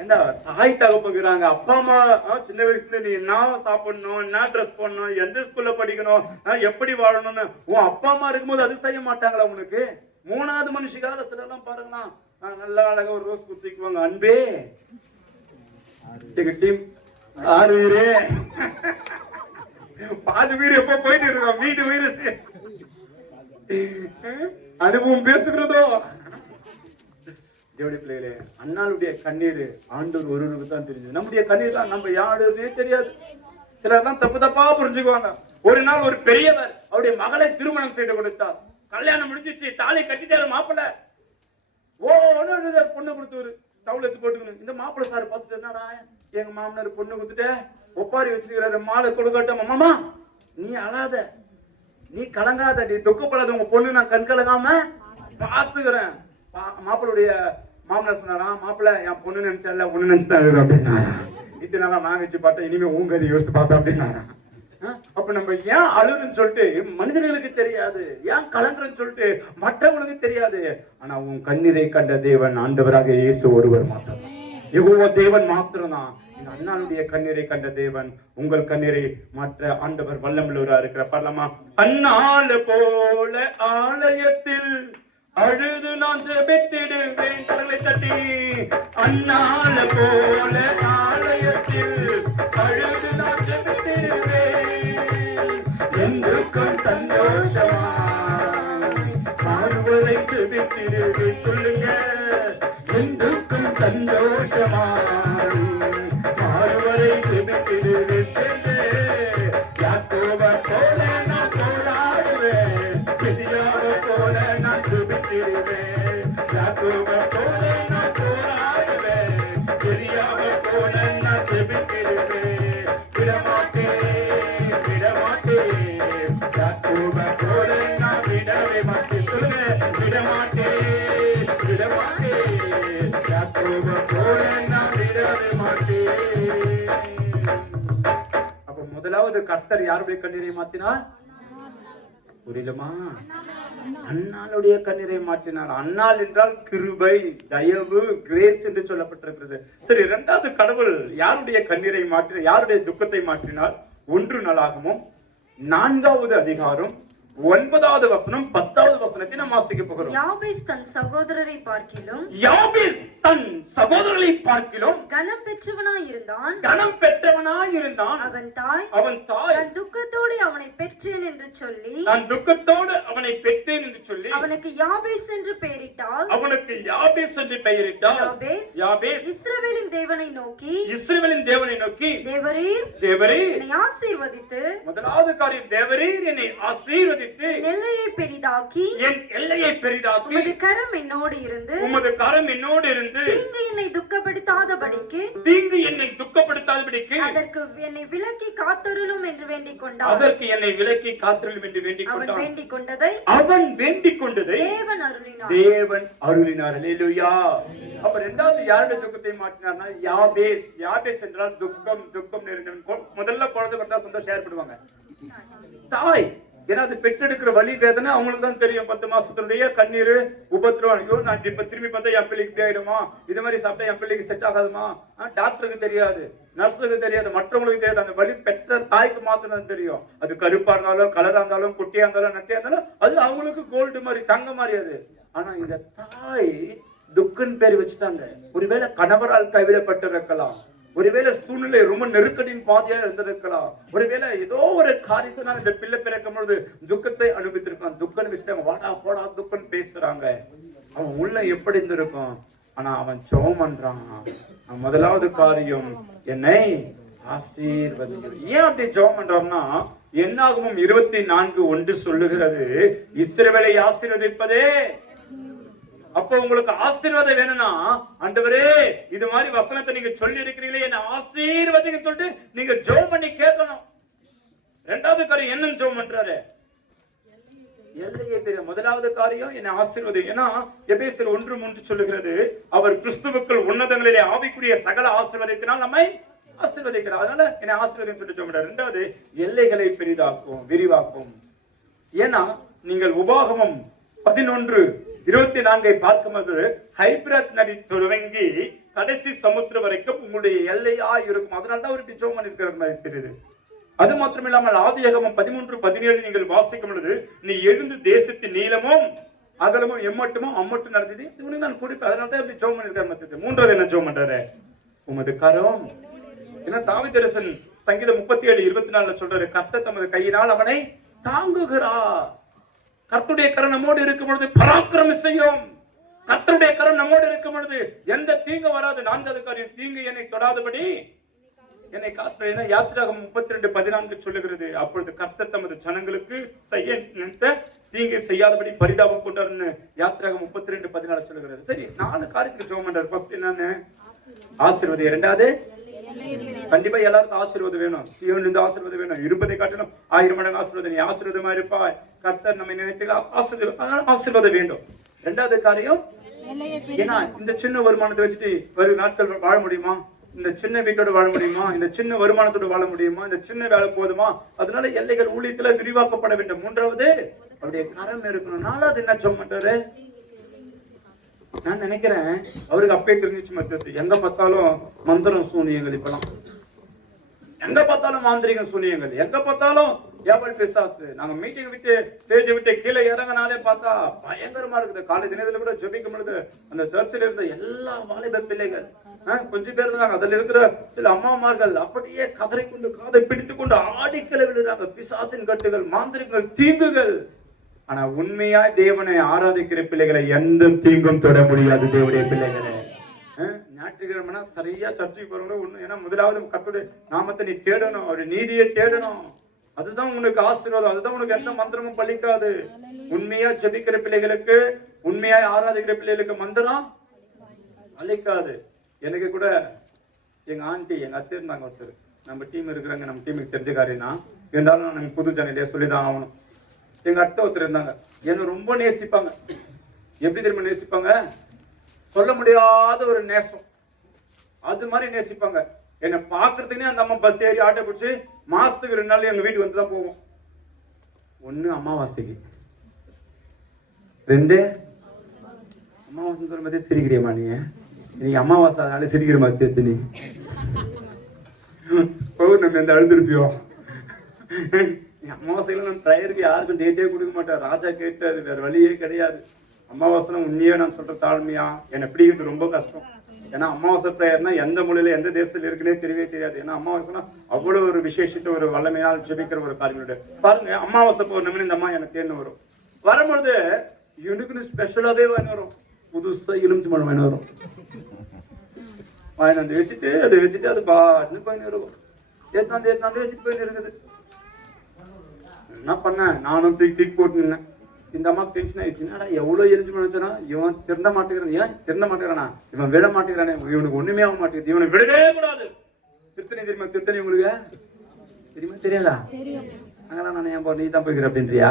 ஏண்டா தாய் தகப்புங்கிறாங்க, அப்பா அம்மா சின்ன வயசுல நீ என்ன சாப்பிடணும், என்ன ட்ரெஸ் பண்ணணும், எந்த ஸ்கூல்ல படிக்கணும், எப்படி வாழணும்னு உன் அப்பா அம்மா இருக்கும்போது அது செய்ய மாட்டாங்களா உனக்கு? 3வது மனுஷிக்காக சிலர்லாம் பாருங்களா நல்லா அழகா ஒரு ரோஸ் குத்திக்குவாங்க. அன்பே எங்க டீம் 6 உயிரே பாதி உயிர் எப்ப போயிட்டு இருக்கோம், மீது உயிர் அனுபவம் பேசுகிறதோ. பிள்ளைகளே, அண்ணாளுடைய கண்ணீர் ஆண்டவர் ஒருவருக்கு தான் தெரிஞ்சது. நம்முடைய கண்ணீர் தான் நம்ம யாருன்னே தெரியாது. சிலர்லாம் தப்பா புரிஞ்சுக்குவாங்க. ஒரு நாள் ஒரு பெரியவர் அவருடைய மகளை திருமணம் செய்து கொடுத்தார். கல்யாணம் முடிஞ்சிச்சு, தாலி கட்டிட்டாரு மாப்பிள்ள. பொண்ணு கொடுத்தவரு ஸ்டவ்ல எடுத்து போட்டுக்கணும். இந்த மாப்பிள்ள சார் பார்த்துட்டு என்னடா எங்க மாமனார் பொண்ணு கொடுத்துட்டு ஒப்பாரி வச்சிருக்கிறாரு, மாலை கொடுக்கட்டும். மாமா நீ அழாத, நீ கலங்காத, நீ துக்கப்படாத, உங்க பொண்ணு நான் கண் கலங்காம பாத்துக்கிறேன். மாப்பிளுடைய மாமனார் சொன்னாரா, மாப்பிள்ள என் பொண்ணு நினைச்சால ஒண்ணு நினைச்சுட்டாரு அப்படின்னா. இத்தனை நாளா நான் வச்சு பார்த்தேன், இனிமே உங்க அதை யோசித்து பார்த்தேன் அப்படின்னா. அப்ப நம்ம ஏன் அழுதுன்னு சொல்லிட்டு மனிதர்களுக்கு தெரியாது, ஏன் கலங்குறன்னு சொல்லிட்டு மற்றவங்களுக்கு தெரியாது. ஆனா உன் கண்ணீரை கண்ட தேவன் ஆண்டவராக இயேசு ஒருவர் மாத்திரம், யெகோவா தேவன் மாத்திரம்தான். இந்த அண்ணாளுடைய கண்ணீரை கண்ட தேவன் உங்கள் கண்ணீரை மாற்ற ஆண்டவர் வல்லமுள்ளவரா இருக்கிற. பரலமா அண்ணால போல ஆலயத்தில் அழுது நான் ஜெபித்திடுவேன். கடலை தட்டி அண்ணால போல ஆலயத்தில் அழுது நான் ஜெபித்திடுவேன். எங்களுக்கும் சந்தோஷமா மாறுவதை ஜெபித்திடுவேன். சொல்லுங்க, எங்களுக்கும் சந்தோஷமா மாறுவதை ஜெபித்திடுவேன். சொல்லு, யாக்கோப போல நான் போராடுவேன், பெரியாவ போல நான் ஜெபித்திடுவேன். யாக்கோப போல நான் போராடுவேன், பெரியாவ போல நான் ஜெபித்திடுவேன். விடமாட்டேன் யாக்கோப போல நான் விடவே மாட்டேன். சொல்லுங்க, விடமாட்டேன் யாக்கோப போல நான் விடவே மாட்டேன். அப்ப முதலாவது கர்த்தர் யாருடைய கண்ணீரை மாத்தினார்? புரியலமா? அண்ணாளுடைய கண்ணீரை மாற்றினார். அண்ணாள் என்றால் கிருபை, தயவு, கிரேஸ் என்று சொல்லப்பட்டிருக்கிறது. சரி, 2வது கடவுள் யாருடைய கண்ணீரை மாற்றினார், யாருடைய துக்கத்தை மாற்றினார்? 1 நாளாகமம் 4வது அதிகாரம் 9வது வசனம் 10வது வசனத்தை நாம் வாசிக்க போகிறோம். யாபேஸ் தன் சகோதரரை பார்க்கிலும் கனம் பெற்றவனாய் இருந்தான். அவன் தாய் தன் துக்கத்தோடு அவனை பெற்றேன் என்று சொல்லி அவனுக்கு யாபேஸ் என்று பெயரிட்டாள். யாபேஸ் இஸ்ரவேலின் தேவனை நோக்கி தேவரீர் என்னை ஆசீர்வதித்து, முதலாவது காரியம் தேவரீர் என்னை ஆசீர்வதித்து என் எல்லையை பெரிதாக்கி உமது கரம் என்னோடு இருந்து தீங்கு என்னை துக்கப்படுத்தாதபடிக்கு அதற்கு என்னை விலக்கி காத்தருளும் என்று வேண்டிக் கொண்டான். அவன் வேண்டிக் கொண்டதை தேவன் அருளினார். அல்லேலூயா. அப்ப 2வது யாருடைய துக்கத்தை மாற்றினார்னா யாபேஸ். யாபேஸ் என்றால் துக்கம் நிறைந்தவன். முதல்ல குழந்தை கொண்டா சந்தோஷம் ஏற்படுவாங்க. தாய் ஏன்னா அது பெற்றெடுக்கிற வலி வேதனை அவங்களுக்கு தான் தெரியும். 10 மாசத்தினுடைய கண்ணீர் உபத்திரம். ஐயோ நான் இப்ப திரும்பி பார்த்தா என் பிள்ளைக்கு இப்படி ஆயிடுமா, இது மாதிரி சாப்பிட்டா என் பிள்ளைக்கு செட் ஆகாதுமா. டாக்டருக்கு தெரியாது, நர்ஸுக்கு தெரியாது, மற்றவங்களுக்கு தெரியாது. அந்த வலி பெற்ற தாய்க்கு மாத்திரம் தெரியும். அது கருப்பா இருந்தாலும், கலரா இருந்தாலும், குட்டியா இருந்தாலும், நட்டையா இருந்தாலும் அது அவங்களுக்கு கோல்டு மாதிரி, தங்க மாதிரி அது. ஆனா இந்த தாய் துக்குன்னு பேர் வச்சுட்டாங்க. ஒருவேளை கணவரால் கைவிடப்பட்டிருக்கலாம், ஒருவேளை சூழ்நிலை ரொம்ப நெருக்கடியின் பாதையா இருந்திருக்கலாம், ஒருவேளை ஏதோ ஒரு காரியத்தினால் இந்த பிள்ளை பிறக்கும் பொழுது துக்கத்தை அனுபவித்திருக்கான். துக்கம் வச்சுட்டாங்க, வாடா போடா துக்கம் பேசுறாங்க. அவன் உள்ள எப்படி இருந்திருக்கும்? ஆனா அவன் ஜெபம் பண்றான். முதலாவது காரியம், என்னை ஆசீர்வதியும். ஏன் அப்படி ஜெபம் பண்றான்னா, என்னாகும் 24:1 சொல்லுகிறது, இஸ்ரவேலை ஆசீர்வதிப்பதே. அப்ப உங்களுக்கு ஆசீர்வாதம் வேணும்னா, ஆண்டவரே இது மாதிரி வசனத்தை நீங்க சொல்லி இருக்கிறீங்களே, என்ன ஆசீர்வாதம் சொல்லிட்டு நீங்க ஜெபம் பண்ணி கேட்கணும். இரண்டாவது காரியம் என்ன ஜெபம் பண்றாரு? எல்லையே பெரிய. முதலாவது காரியம் என்ன ஆசீர்வாதம். ஏன்னா எபேசியர் 1:3 சொல்லுகிறது, அவர் கிறிஸ்துவுக்குள் உன்னதங்களிலே ஆவிக்குரிய சகல ஆசீர்வாதத்தினால் நம்மை ஆசீர்வதிக்கிறார். அதனால என்ன ஆசீர்வாதம் சொல்லிட்டு ஜெபம் பண்றாரு. இரண்டாவது, எல்லைகளை பெரிதாக்கும், விரிவாக்கும். ஏன்னா நீங்கள் உபாகமம் 11:24 பார்க்கும்போது, ஹைபிரத் நதி தொடங்கி கடைசி சமுத்திரம் வரைக்கும் உங்களுடைய எல்லையா இருக்கும். அதனால்தான் ஒரு ஜெபம் பண்ணிருக்கிறது மாதிரி தெரியுது. அது மாத்திரமில்லாமல் ஆதியாகமம் 13:17 நீங்கள் வாசிக்கும் பொழுது, நீ எழுந்து தேசத்தின் நீளமும் அகலமும் எம்மட்டுமும் அம்மட்டும் நடந்தது இவனுக்கு நான் கொடுப்பேன். அதனால்தான் இப்படி ஜெபம் பண்ணிருக்காரு. மூன்றாவது என்ன ஜெபம் பண்றாரு? உமது கரம். ஏன்னா தாவீதரசன் சங்கீதம் 37:24 சொல்றாரு, கர்த்தர் தமது கையினால் அவனை தாங்குகிறார். கர்த்தருடைய கரம் நம்மோடு இருக்கும் பொழுது பராக்கிரமம் செய்யும். கர்த்தருடைய கரம் நம்மோடு இருக்கும் பொழுது எந்த தீங்கு வராது. 4வது காரியம், தீங்கு என்னை தொடாதபடி என்னை காத்து. யாத்திராகமம் 32:14 சொல்லுகிறது, அப்பொழுது கர்த்தர் தமது ஜனங்களுக்கு செய்ய நினைத்த தீங்கு செய்யாதபடி பரிதாபம் கொண்டார்னு யாத்திராகமம் 32:14 சொல்லுகிறது. சரி, 4 காரியத்துக்கு ஜெபம் பண்றாரு. ஃபர்ஸ்ட் என்னன்னு? ஆசீர்வாதம். இரண்டாவது, கண்டிப்பா எல்லாருக்கும் ஆசீர்வாதம் வேணும். சீயோனில் இருந்து ஆசீர்வாதம் வேணும். 20 காட்டிலும் 1000 மடங்கு ஆசீர்வாதம். நீ ஆசீர்வாதமா இருப்பாய். கர்த்தர் நம்மை நினைத்து ஆசீர்வாதம் வேண்டும். இரண்டாவது காரியம், ஏன்னா இந்த சின்ன வருமானத்தை வச்சுட்டு வரும் நாட்கள் வாழ முடியுமா? இந்த சின்ன வீட்டோட வாழ முடியுமா? இந்த சின்ன வருமானத்தோட வாழ முடியுமா? இந்த சின்ன வேலை போதுமா? அதனால எல்லைகள் ஊழியத்துல விரிவாக்கப்பட வேண்டும். மூன்றாவது, அவருடைய கரம் இருக்கணும். 4வது என்ன ஜெபம் பண்றாரு? நான் நினைக்கிறேன் அவருக்கு அப்பே தெரிஞ்சிச்சு மத்தது. எங்க பார்த்தாலும் மந்திரம் சூனியங்கள், இப்பெல்லாம் எங்க பார்த்தாலும் மாந்திரிக சூனியங்கள், எங்க பார்த்தாலும் ஏவல் பிசாசு. நாங்க மீட்டிங் விட்டு ஸ்டேஜ் விட்டு கீழே இறங்கினாலே பார்த்தா பயங்கரமா இருக்குது. காலை தினத்துல கூட ஜெபிக்கும் பொழுது அந்த சர்ச்சில் இருந்த எல்லா வாலிப பிள்ளைகள் கொஞ்சம் பேர் இருந்தாங்க. அதுல இருக்கிற சில அம்மாமார்கள் அப்படியே கதரை கொண்டு காதை பிடித்துக் கொண்டு ஆடிக்கலை விழுறாங்க. பிசாசின் கட்டுகள், மாந்திரிகள், தீங்குகள். ஆனா உண்மையா தேவனை ஆராதிக்கிற பிள்ளைகளை எந்த தீங்கும் தொட முடியாது. தேவனுடைய பிள்ளைகளை ஞாயிற்றுக்கிழமைனா சரியா சர்ச்சைக்கு போறவங்க ஒண்ணு. ஏன்னா முதலாவது கர்த்தருடைய நாமத்தை நீ தேடணும், அவருடைய நீதியை தேடணும். அதுதான் உனக்கு ஆசீர்வாதம். அதுதான் உனக்கு எந்த மந்திரமும் பலிக்காது. உண்மையா ஜெபிக்கிற பிள்ளைகளுக்கு, உண்மையா ஆராதிக்கிற பிள்ளைகளுக்கு மந்திரம் அழிக்காது. எனக்கு கூட எங்க ஆண்டி, எங்க அத்தை இருந்தாங்க ஒருத்தர். நம்ம டீம் இருக்கிறாங்க, நம்ம டீமுக்கு தெரிஞ்ச காரியம் தான். இருந்தாலும் நாங்க புது ஜனலையே சொல்லிதான் ஆகணும். எங்க அத்தை ஒருத்தர் இருந்தாங்க, என்ன ரொம்ப நேசிப்பாங்க. எப்படி தெரியுமா நேசிப்பாங்க? சொல்ல முடியாத ஒரு நேசம். அது மாதிரி நேசிப்பாங்க. என்னை பாக்குறதுக்குன்னே அந்த அம்மா பஸ் ஏறி ஆட்டோ பிடிச்சி மாசத்துக்கு 2 நாள் எங்க வீட்டுக்கு வந்துதான் போவோம். 1 அமாவாசைக்கு, 2 அமாவாசை சொல்ற மாதிரி சிரிக்கிறியம்மா நீ? நீங்க அமாவாசை அதனால சிரிக்கிற மாதிரி தெரிஞ்சு நீ நம்ம எந்த அழுதுருப்பியோ? அமாவாசையில நான் ட்ரையருக்கு யாருக்கும் டேட்டே கொடுக்க மாட்டேன். ராஜா கேட்டாரு, வேற வழியே கிடையாது. அமாவாசை உண்மையே நான் சொல்ற தாழ்மையா என்னை பிடிக்கிறது ரொம்ப கஷ்டம். ஏன்னா அமாவாசை பிரேயர்னா எந்த மொழியில எந்த தேசத்துல இருக்குன்னே தெரியவே தெரியாது. ஏன்னா அமாவாசைனா அவ்வளவு ஒரு விசேஷித்த ஒரு வல்லமையால் ஜெபிக்கிற ஒரு காரியம். பாருங்க, அமாவாசை பௌர்ணமி இந்த அம்மா எனக்கு தேர்ந்து வரும். வரும்பொழுது எனக்குன்னு ஸ்பெஷலாவே வாங்கி வரும். புதுசா எலுமிச்சை பழம் வாங்கி வரும். வாங்கி வந்து வச்சுட்டு அது பாட்டுன்னு போயின்னு இருக்கும். ஏத்தாந்து வச்சுட்டு போயின்னு இருக்குது. என்ன பண்ண, நானும் தூக்கி போட்டு நின்னேன். இந்த அம்மாக்கு டென்ஷன் ஆயிடுச்சுன்னா, எவ்வளவு எரிஞ்சு வச்சுனா இவன் திருந்த மாட்டேங்கிறான். ஏன் திருந்த மாட்டேங்கிறானா? இவன் விட மாட்டேங்கிறானே, இவனுக்கு ஒண்ணுமே ஆக மாட்டேங்குது, இவனை விடவே கூடாது. திருத்தணி தெரியுமா? திருத்தணி உங்களுக்கு தெரியுமா? தெரியாதா? அங்கெல்லாம் நான் ஏன் நீ தான் போய்க்கிற அப்படின்றியா?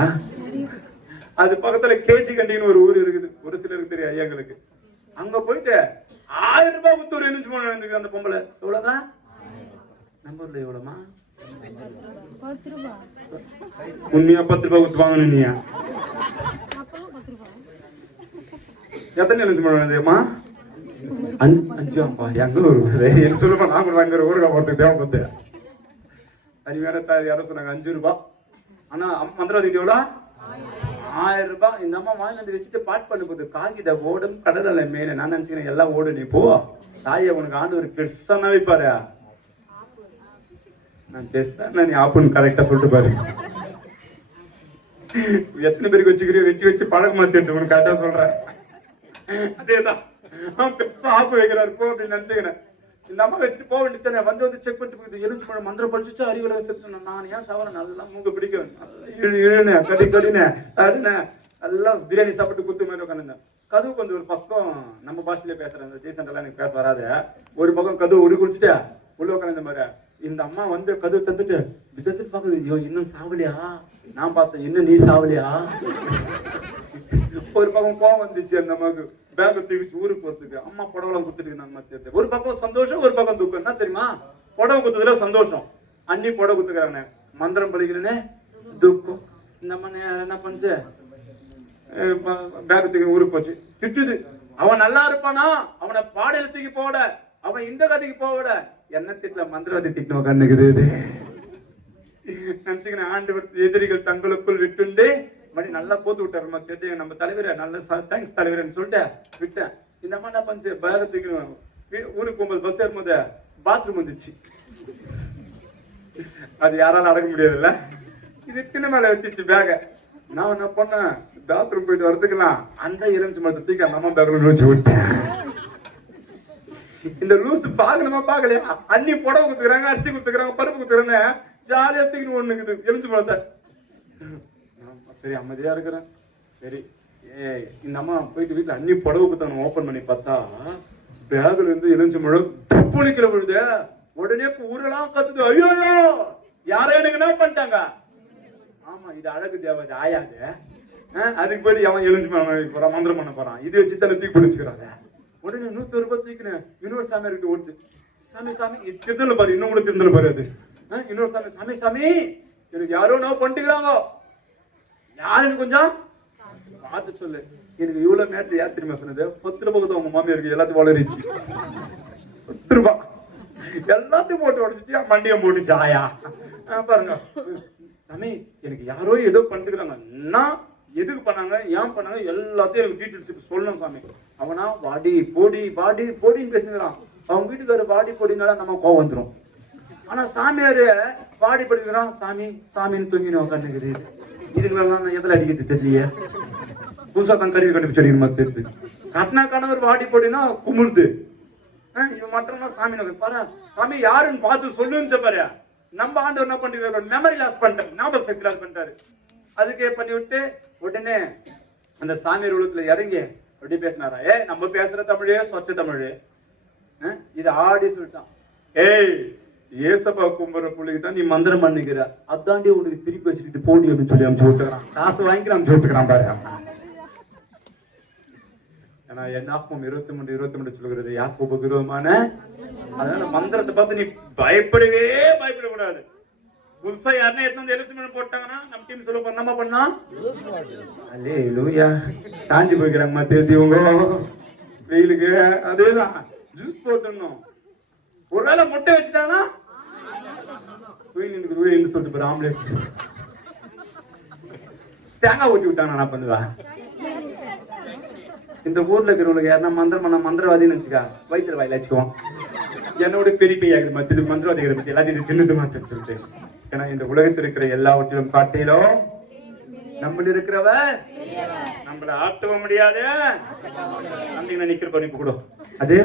அது பக்கத்துல கேஜி கண்டின்னு ஒரு ஊர் இருக்குது. ஒரு சிலருக்கு தெரியும், ஐயாங்களுக்கு. அங்க போயிட்டு 1000 ரூபாய் கொடுத்து ஒரு எரிஞ்சு போன அந்த பொம்பளை. எவ்வளவுதான்? நம்ம ஊர்ல எவ்வளவுமா? உண்மையா 10 ரூபாய் கொடுத்து வாங்கணும் நீ? எத்தனை எழுந்து முடியுமா? 5 எங்க ஒரு சொல்லுமா? நான் கூட வாங்க ஊருக்கா போறதுக்கு தேவைப்பட்டு அருமையான தாய் யாரோ சொன்னாங்க 5 ரூபாய். ஆனா மந்திரவாதிக்கு எவ்வளோ? 1000 ரூபாய். இந்த அம்மா வாங்கி வச்சுட்டு பாட் பண்ண போகுது. காகித ஓடும் கடலை மேல. நான் நினைச்சுக்கிறேன் எல்லாம் ஓடு, நீ போ தாயை உனக்கு ஆண்டு ஒரு பெருசானா வைப்பாரு. நான் பெருசா நீ ஆப்புன்னு கரெக்டா சொல்லிட்டு பாரு. எத்தனை பேருக்கு வச்சுக்கிறீங்க? வச்சு பழக்க மாத்திட்டு உனக்கு கரெக்டா சொல்றேன். அதேதான் பெருசா ஆப்பு வைக்கிறாரு போ அப்படின்னு நினைச்சுக்கிறேன். இந்த அம்மா வச்சுட்டு போக வேண்டியதானே. வந்து செக் பண்ணிட்டு போகுது. எலுமிச்சு பழம் மந்திரம் படிச்சுட்டு அறிவுல செத்து. நான் ஏன் சாவரம் நல்லா மூக்க பிடிக்கும். நல்லா கடினே அப்படின்னா நல்லா பிரியாணி சாப்பிட்டு குத்து மாதிரி உட்காந்துருந்தேன். கதவு கொஞ்சம் ஒரு பக்கம் நம்ம பாஷையில பேசுறேன். ஜெய்சன்டெல்லாம் எனக்கு பேச வராது. ஒரு பக்கம் கதவு உரு குடிச்சுட்டு உள்ள உட்காந்து மாதிரி. இந்த அம்மா வந்து கதவு தந்துட்டு பாக்குது. ஐயோ இன்னும் சாவலியா? நான் பார்த்தேன் இன்னும் நீ சாவலியா? ஒரு பக்கம் கோவம் வந்துச்சு அந்த அம்மாவுக்கு. பேக் தூக்கிச்சு ஊருக்கு போறதுக்கு. அம்மா புடவெல்லாம் குத்துட்டு. ஒரு பக்கம் சந்தோஷம், ஒரு பக்கம் துக்கம். என்ன தெரியுமா? புடவை குத்துதுல சந்தோஷம். அண்ணி புடவை குத்துக்கிறாங்க. மந்திரம் படிக்கிறேன்னு துக்கம். இந்த அம்மா என்ன பண்ணுச்சு? பேக் தூக்கி ஊருக்கு போச்சு. திட்டுது. அவன் நல்லா இருப்பானா? அவனை பாடையில தூக்கி போட, அவன் இந்த கதைக்கு போட. என்ன திட்டல? மந்திரவாதி திட்டம் கண்ணுக்குது. நினைச்சுக்கிறேன் ஆண்டவர் எதிரிகள் தங்களுக்குள் விட்டுண்டு மணி நல்லா போத்து விட்டாரு. தெரிஞ்சு நம்ம தலைவரை நல்ல தேங்க்ஸ் தலைவர்னு சொல்லிட்டு விட்டேன். இந்த அம்மா என்ன பண்ணுச்சு? பேரத்துக்கு ஊருக்கு போகும்போது பஸ் ஏறும்போது பாத்ரூம் வந்துச்சு. அது யாராலும் அடக்க முடியாதுல்ல. இது தின்ன மேல வச்சிச்சு பேக. நான் என்ன பண்ணேன்? பாத்ரூம் போயிட்டு வரதுக்கலாம் அந்த எலுமிச்சை மரத்தை தூக்கி அந்த அம்மா பேக்ல வச்சு விட்டேன். இந்த லூசு பாக்கணுமா பாக்கலையா? அண்ணி புடவை குத்துக்கிறாங்க, அரிசி குத்துக்கிறாங்க, பருப்பு குத்துக்கிறேன்னு ஜாலியா தூக்கிட்டு ஒண்ணுக்குது எலுமிச்சை மரத்தை. சரி அமைதியா இருக்கிறேன். சரி இந்த அம்மா போயிட்டு வீட்டுல அண்ணி புடவை குத்தாங்க. ஓபன் பண்ணி பார்த்தா பேக்ல இருந்து எலுமிச்சை மரம் துப்புளிக்கல விழுது. உடனே ஊரெல்லாம் கத்துது. ஐயோ யாரோ எனக்கு என்ன பண்ணிட்டாங்க? ஆமா இது அழகு தேவதை ஆயாது. அதுக்கு போயிட்டு அவன் எலுமிச்சை போறான், மந்திரம் பண்ண போறான். இது வச்சு தலை தூக்கி பிடிச்சுக்கிறாங்க. உடனே 100 ரூபாய் தூக்கினேன். இன்னொரு சாமி இருக்கு ஓடுது. சாமி திருந்தல பாரு, இன்னும் கூட திருந்தல பாரு. அது இன்னொரு சாமி எனக்கு யாரோ நான் பண்ணிக்கிறாங்க. யாருன்னு கொஞ்சம் பார்த்து சொல்லு. எனக்கு இவ்வளவு மேட்ரு யார் தெரியுமா சொன்னது? 10 ரூபாய் உங்க மாமியாருக்கு எல்லாத்தையும் வளரிச்சு. 10 ரூபாய் எல்லாத்தையும் போட்டு உடச்சிச்சு. மண்டியம் போட்டுச்சு ஆயா. பாருங்க சாமி எனக்கு யாரோ ஏதோ பண்ணிக்கிறாங்க. நான் எதுக்கு பண்ணாங்க, ஏன் பண்ணாங்க எல்லாத்தையும் எனக்கு டீட்டெயில்ஸ் சொல்லணும் சாமி. அவனா வாடி போடின்னு பேசுகிறான். அவங்க வீட்டுக்காரு வாடி போடினால நம்ம கோவம் வந்துடும். ஆனா சாமியாரு வாடி படிக்கிறான். சாமின்னு தூங்கினோம் கண்ணுக்குது. இதுக்கு நான் எதில் அடிக்கிறது தெரியலையே. புதுசா தான் கருவி கண்டுபிடிச்சு தெரியுது. கட்டினா கணவர் வாடி போடினா குமுறுது. இவன் மட்டும் சாமி பாரு சாமி யாருன்னு பார்த்து சொல்லுன்னு பாரு. நம்ம ஆண்டவர் என்ன பண்ணிருக்காரு? மெமரி லாஸ் பண்ணிட்டாரு, ஞாபக சக்தி லாஸ் பண்ணிட்டாரு. அதுக்கே பண்ணி விட்டு உடனே அந்த சாமியார் உலகத்துல இறங்கி அப்படி பேசினாரா? நம்ம பேசுற தமிழே சொச்ச தமிழ். இது ஆடி சொல்லிட்டான். ஏசப்பா கும்புற புள்ளிக்கு தான் நீ மந்திரம் பண்ணிக்கிற. அதாண்டி உனக்கு திருப்பி வச்சுட்டு போடி அப்படின்னு சொல்லி அனுப்பிச்சு விட்டுக்கிறான். காசு வாங்கி அனுப்பிச்சு விட்டுக்கிறான் பாரு. ஏன்னா என்னாகும் 23 சொல்லுகிறது யாக்கோபுக்கு விரோதமான. அதனால மந்திரத்தை பார்த்து நீ பயப்படக்கூடாது. புதுசா யாருன்னா எடுத்து 73 போட்டாங்கன்னா நம்ம டீம் சொல்ல பண்ணாம பண்ணா அல்லேலூயா காஞ்சி போய்க்கிறாங்க மத்தியவங்க வெயிலுக்கு. அதேதான் ஜூஸ் போட்டுடணும். ஒருவேளை முட்டை வச்சுட்டாங்கன்னா சொல்லிட்டு போற ஆம்லேட் தேங்காய் ஊட்டி விட்டாங்க. நான் பண்ணுவா இந்த ஊர்ல இருக்கிறவங்களுக்கு யாருன்னா மந்திரம் பண்ண மந்திரவாதின்னு வச்சுக்கா வயிற்றுல வாயில வச்சுக்குவோம். என்னோட பெரிய பெரிய மந்திரவாதிகளை பத்தி எல்லாத்தையும் தின்னு மாத்தி சொல்லிட்டு. ஏன்னா இந்த உலகத்தில் இருக்கிற எல்லாவற்றிலும் காட்டிலும் நம்ம இருக்கிறவ நம்மள ஆட்டவும் முடியாது. நிக்கிற பண்ணிப்பு கூட அது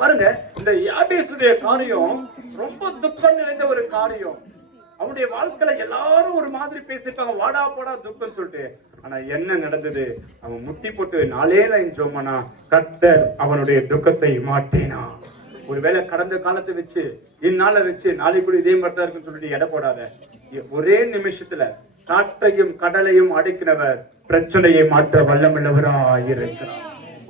பாருங்க. இந்த யாபேசுடைய காரியம் ரொம்ப துக்கம் நிறைந்த ஒரு காரியம். அவனுடைய வாழ்க்கையில எல்லாரும் ஒரு மாதிரி பேசிருப்பாங்க, வாடா போடா துக்கம் சொல்லிட்டு. ஆனா என்ன நடந்தது? அவன் முட்டி போட்டு 4 லைன் ஜோமனா கர்த்தர் அவனுடைய துக்கத்தை மாற்றினான். ஒருவேளை கடந்த காலத்தை வச்சு இந்நாளை வச்சு நாளைக்கு கூட இதே மாதிரி தான் இருக்குன்னு சொல்லிட்டு எடை போடாத. ஒரே நிமிஷத்துல காற்றையும் கடலையும் அடக்கினவர் பிரச்சனையை மாற்ற வல்லமுள்ளவராயிருக்கிறார்.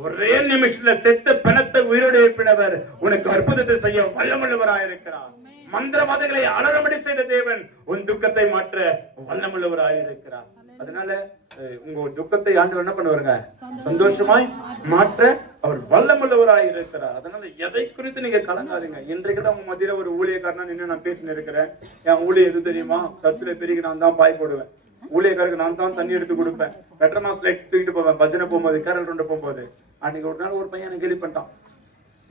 ஒரே நிமிஷத்துல செத்த பணத்தை உயிரோடு எழுப்பினவர் உனக்கு அற்புதத்தை செய்ய வல்லமுள்ளவராயிருக்கிறார். மந்திரவாதிகளை அலறபடி செய்த தேவன் உன் துக்கத்தை மாற்ற வல்லமுள்ளவராய் இருக்கிறார். அதனால உங்க துக்கத்தை ஆண்டவர் என்ன பண்ணுவாருங்க? சந்தோஷமாய் மாற்ற அவர் வல்லமுள்ளவராய் இருக்கிறார். அதனால எதை குறித்து நீங்க கலங்காதீங்க. இன்றைக்குதான் உங்க மத்தியில ஒரு ஊழியக்காரனா நின்று நான் பேசின்னு இருக்கிறேன். என் ஊழியம் எது தெரியுமா? சர்ச்சில் பெருகி நான் தான் பாய் போடுவேன், ஊழியக்காருக்கு நான் தான் தண்ணி எடுத்து கொடுப்பேன், பெட்ரோல் மாஸ்ல தூக்கிட்டு போவேன், பஜனை போகும்போது, கேரல் ரெண்டு போகும்போது. அன்னைக்கு ஒரு நாள் ஒரு பையன் எனக்கு கேள்வி பண்ணிட்டான்,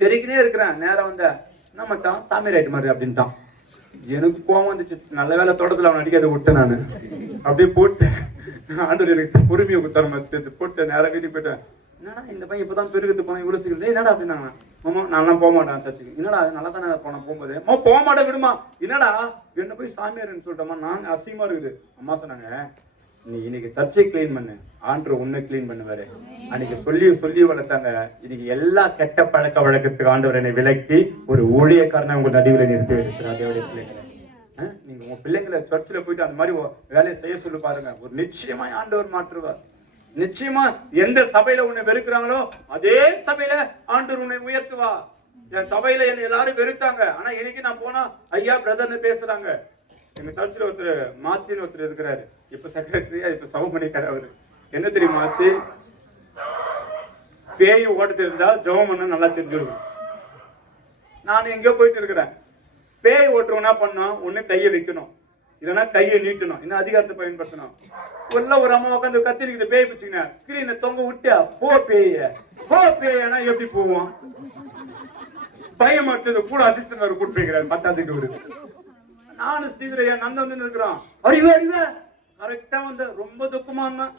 பெருகினே இருக்கிறேன், நேரம் வந்த என்ன மச்சான் சாமி ரைட் மாதிரி அப்படின்ட்டான். எனக்கு கோவம் வந்துச்சு. நல்ல வேலை தோட்டத்துல அவன் அடிக்காத விட்டேன். நானு அப்படியே போட்டேன். ஆண்டவர் எனக்கு பொறுமையை கொடுத்தாரு. போட்டு நேரம் வீட்டுக்கு போயிட்டேன். என்னடா இந்த பையன் இப்பதான் பெருகுது போனா இவ்வளவு சீக்கிரம் என்னடா அப்படின்னாங்க. மாமா நான் போக மாட்டேன் சர்ச்சுக்கு. என்னடா நல்லா தானே போனேன் போகும்போது. போக மாட்டேன் விடுமா. என்னடா என்ன போய் சாமியார்ன்னு சொல்லிட்டோமா? நான் அசிங்கமா இருக்குது. அம்மா சொன்னாங்க, நீ இன்னைக்கு சர்ச்சை கிளீன் பண்ணு, ஆண்டவர் உன்னை கிளீன் பண்ணுவாரு. அன்னைக்கு சொல்லி வளர்த்தாங்க. இன்னைக்கு எல்லா கெட்ட பழக்க வழக்கத்துக்கு ஆண்டவர் என்னை விலக்கி ஒரு ஊழியக்காரனை உங்க நடுவில் நிறுத்தி வைக்கிறார். தேவடைய பிள்ளைங்களை, நீங்க உங்க பிள்ளைங்களை சர்ச்சில் போயிட்டு அந்த மாதிரி வேலையை செய்ய சொல்லி பாருங்க. ஒரு நிச்சயமா ஆண்டவர் மாற்றுவார். நிச்சயமா எந்த சபையில உன்னை வெறுக்கிறாங்களோ அதே சபையில ஆண்டவர் உன்னை உயர்த்துவா. என் சபையில என்ன எல்லாரும் வெறுத்தாங்க, ஆனா இன்னைக்கு நான் போனா ஐயா பிரதர்னு பேசுறாங்க. எங்க சர்ச்சில் ஒருத்தர் மாத்தின்னு ஒருத்தர் இருக்கிறாரு, இப்ப செக்ரட்டரியா, இப்ப சவமணிக்கார். அவரு என்ன தெரியுமா ஆச்சு? பேய் ஓட்ட தெரிஞ்சா ஜெபம் பண்ண நல்லா தெரிஞ்சிருக்கும். நான் எங்கேயோ போயிட்டு இருக்கிறேன். பேய் ஓட்டுறவனா பண்ணா ஒண்ணு கையை வைக்கணும், இல்லைன்னா கையை நீட்டணும், இன்னும் அதிகாரத்தை பயன்படுத்தணும். ஒரு அம்மா உட்காந்து கத்திரிக்குது, பேய் பிடிச்சிங்க ஸ்கிரீனை தொங்க விட்டியா போ பேயனா எப்படி போவோம்? பையன் மட்டும் கூட அசிஸ்டன்ட் அவர் கூட்டு போய்க்கிறாரு பத்தாத்துக்கு. ஒரு நானும் ஸ்ரீதரையா நந்த வந்து இருக்கிறோம். அறிவா கரெக்டா வந்து ரொம்ப துக்கமா இருந்தான்.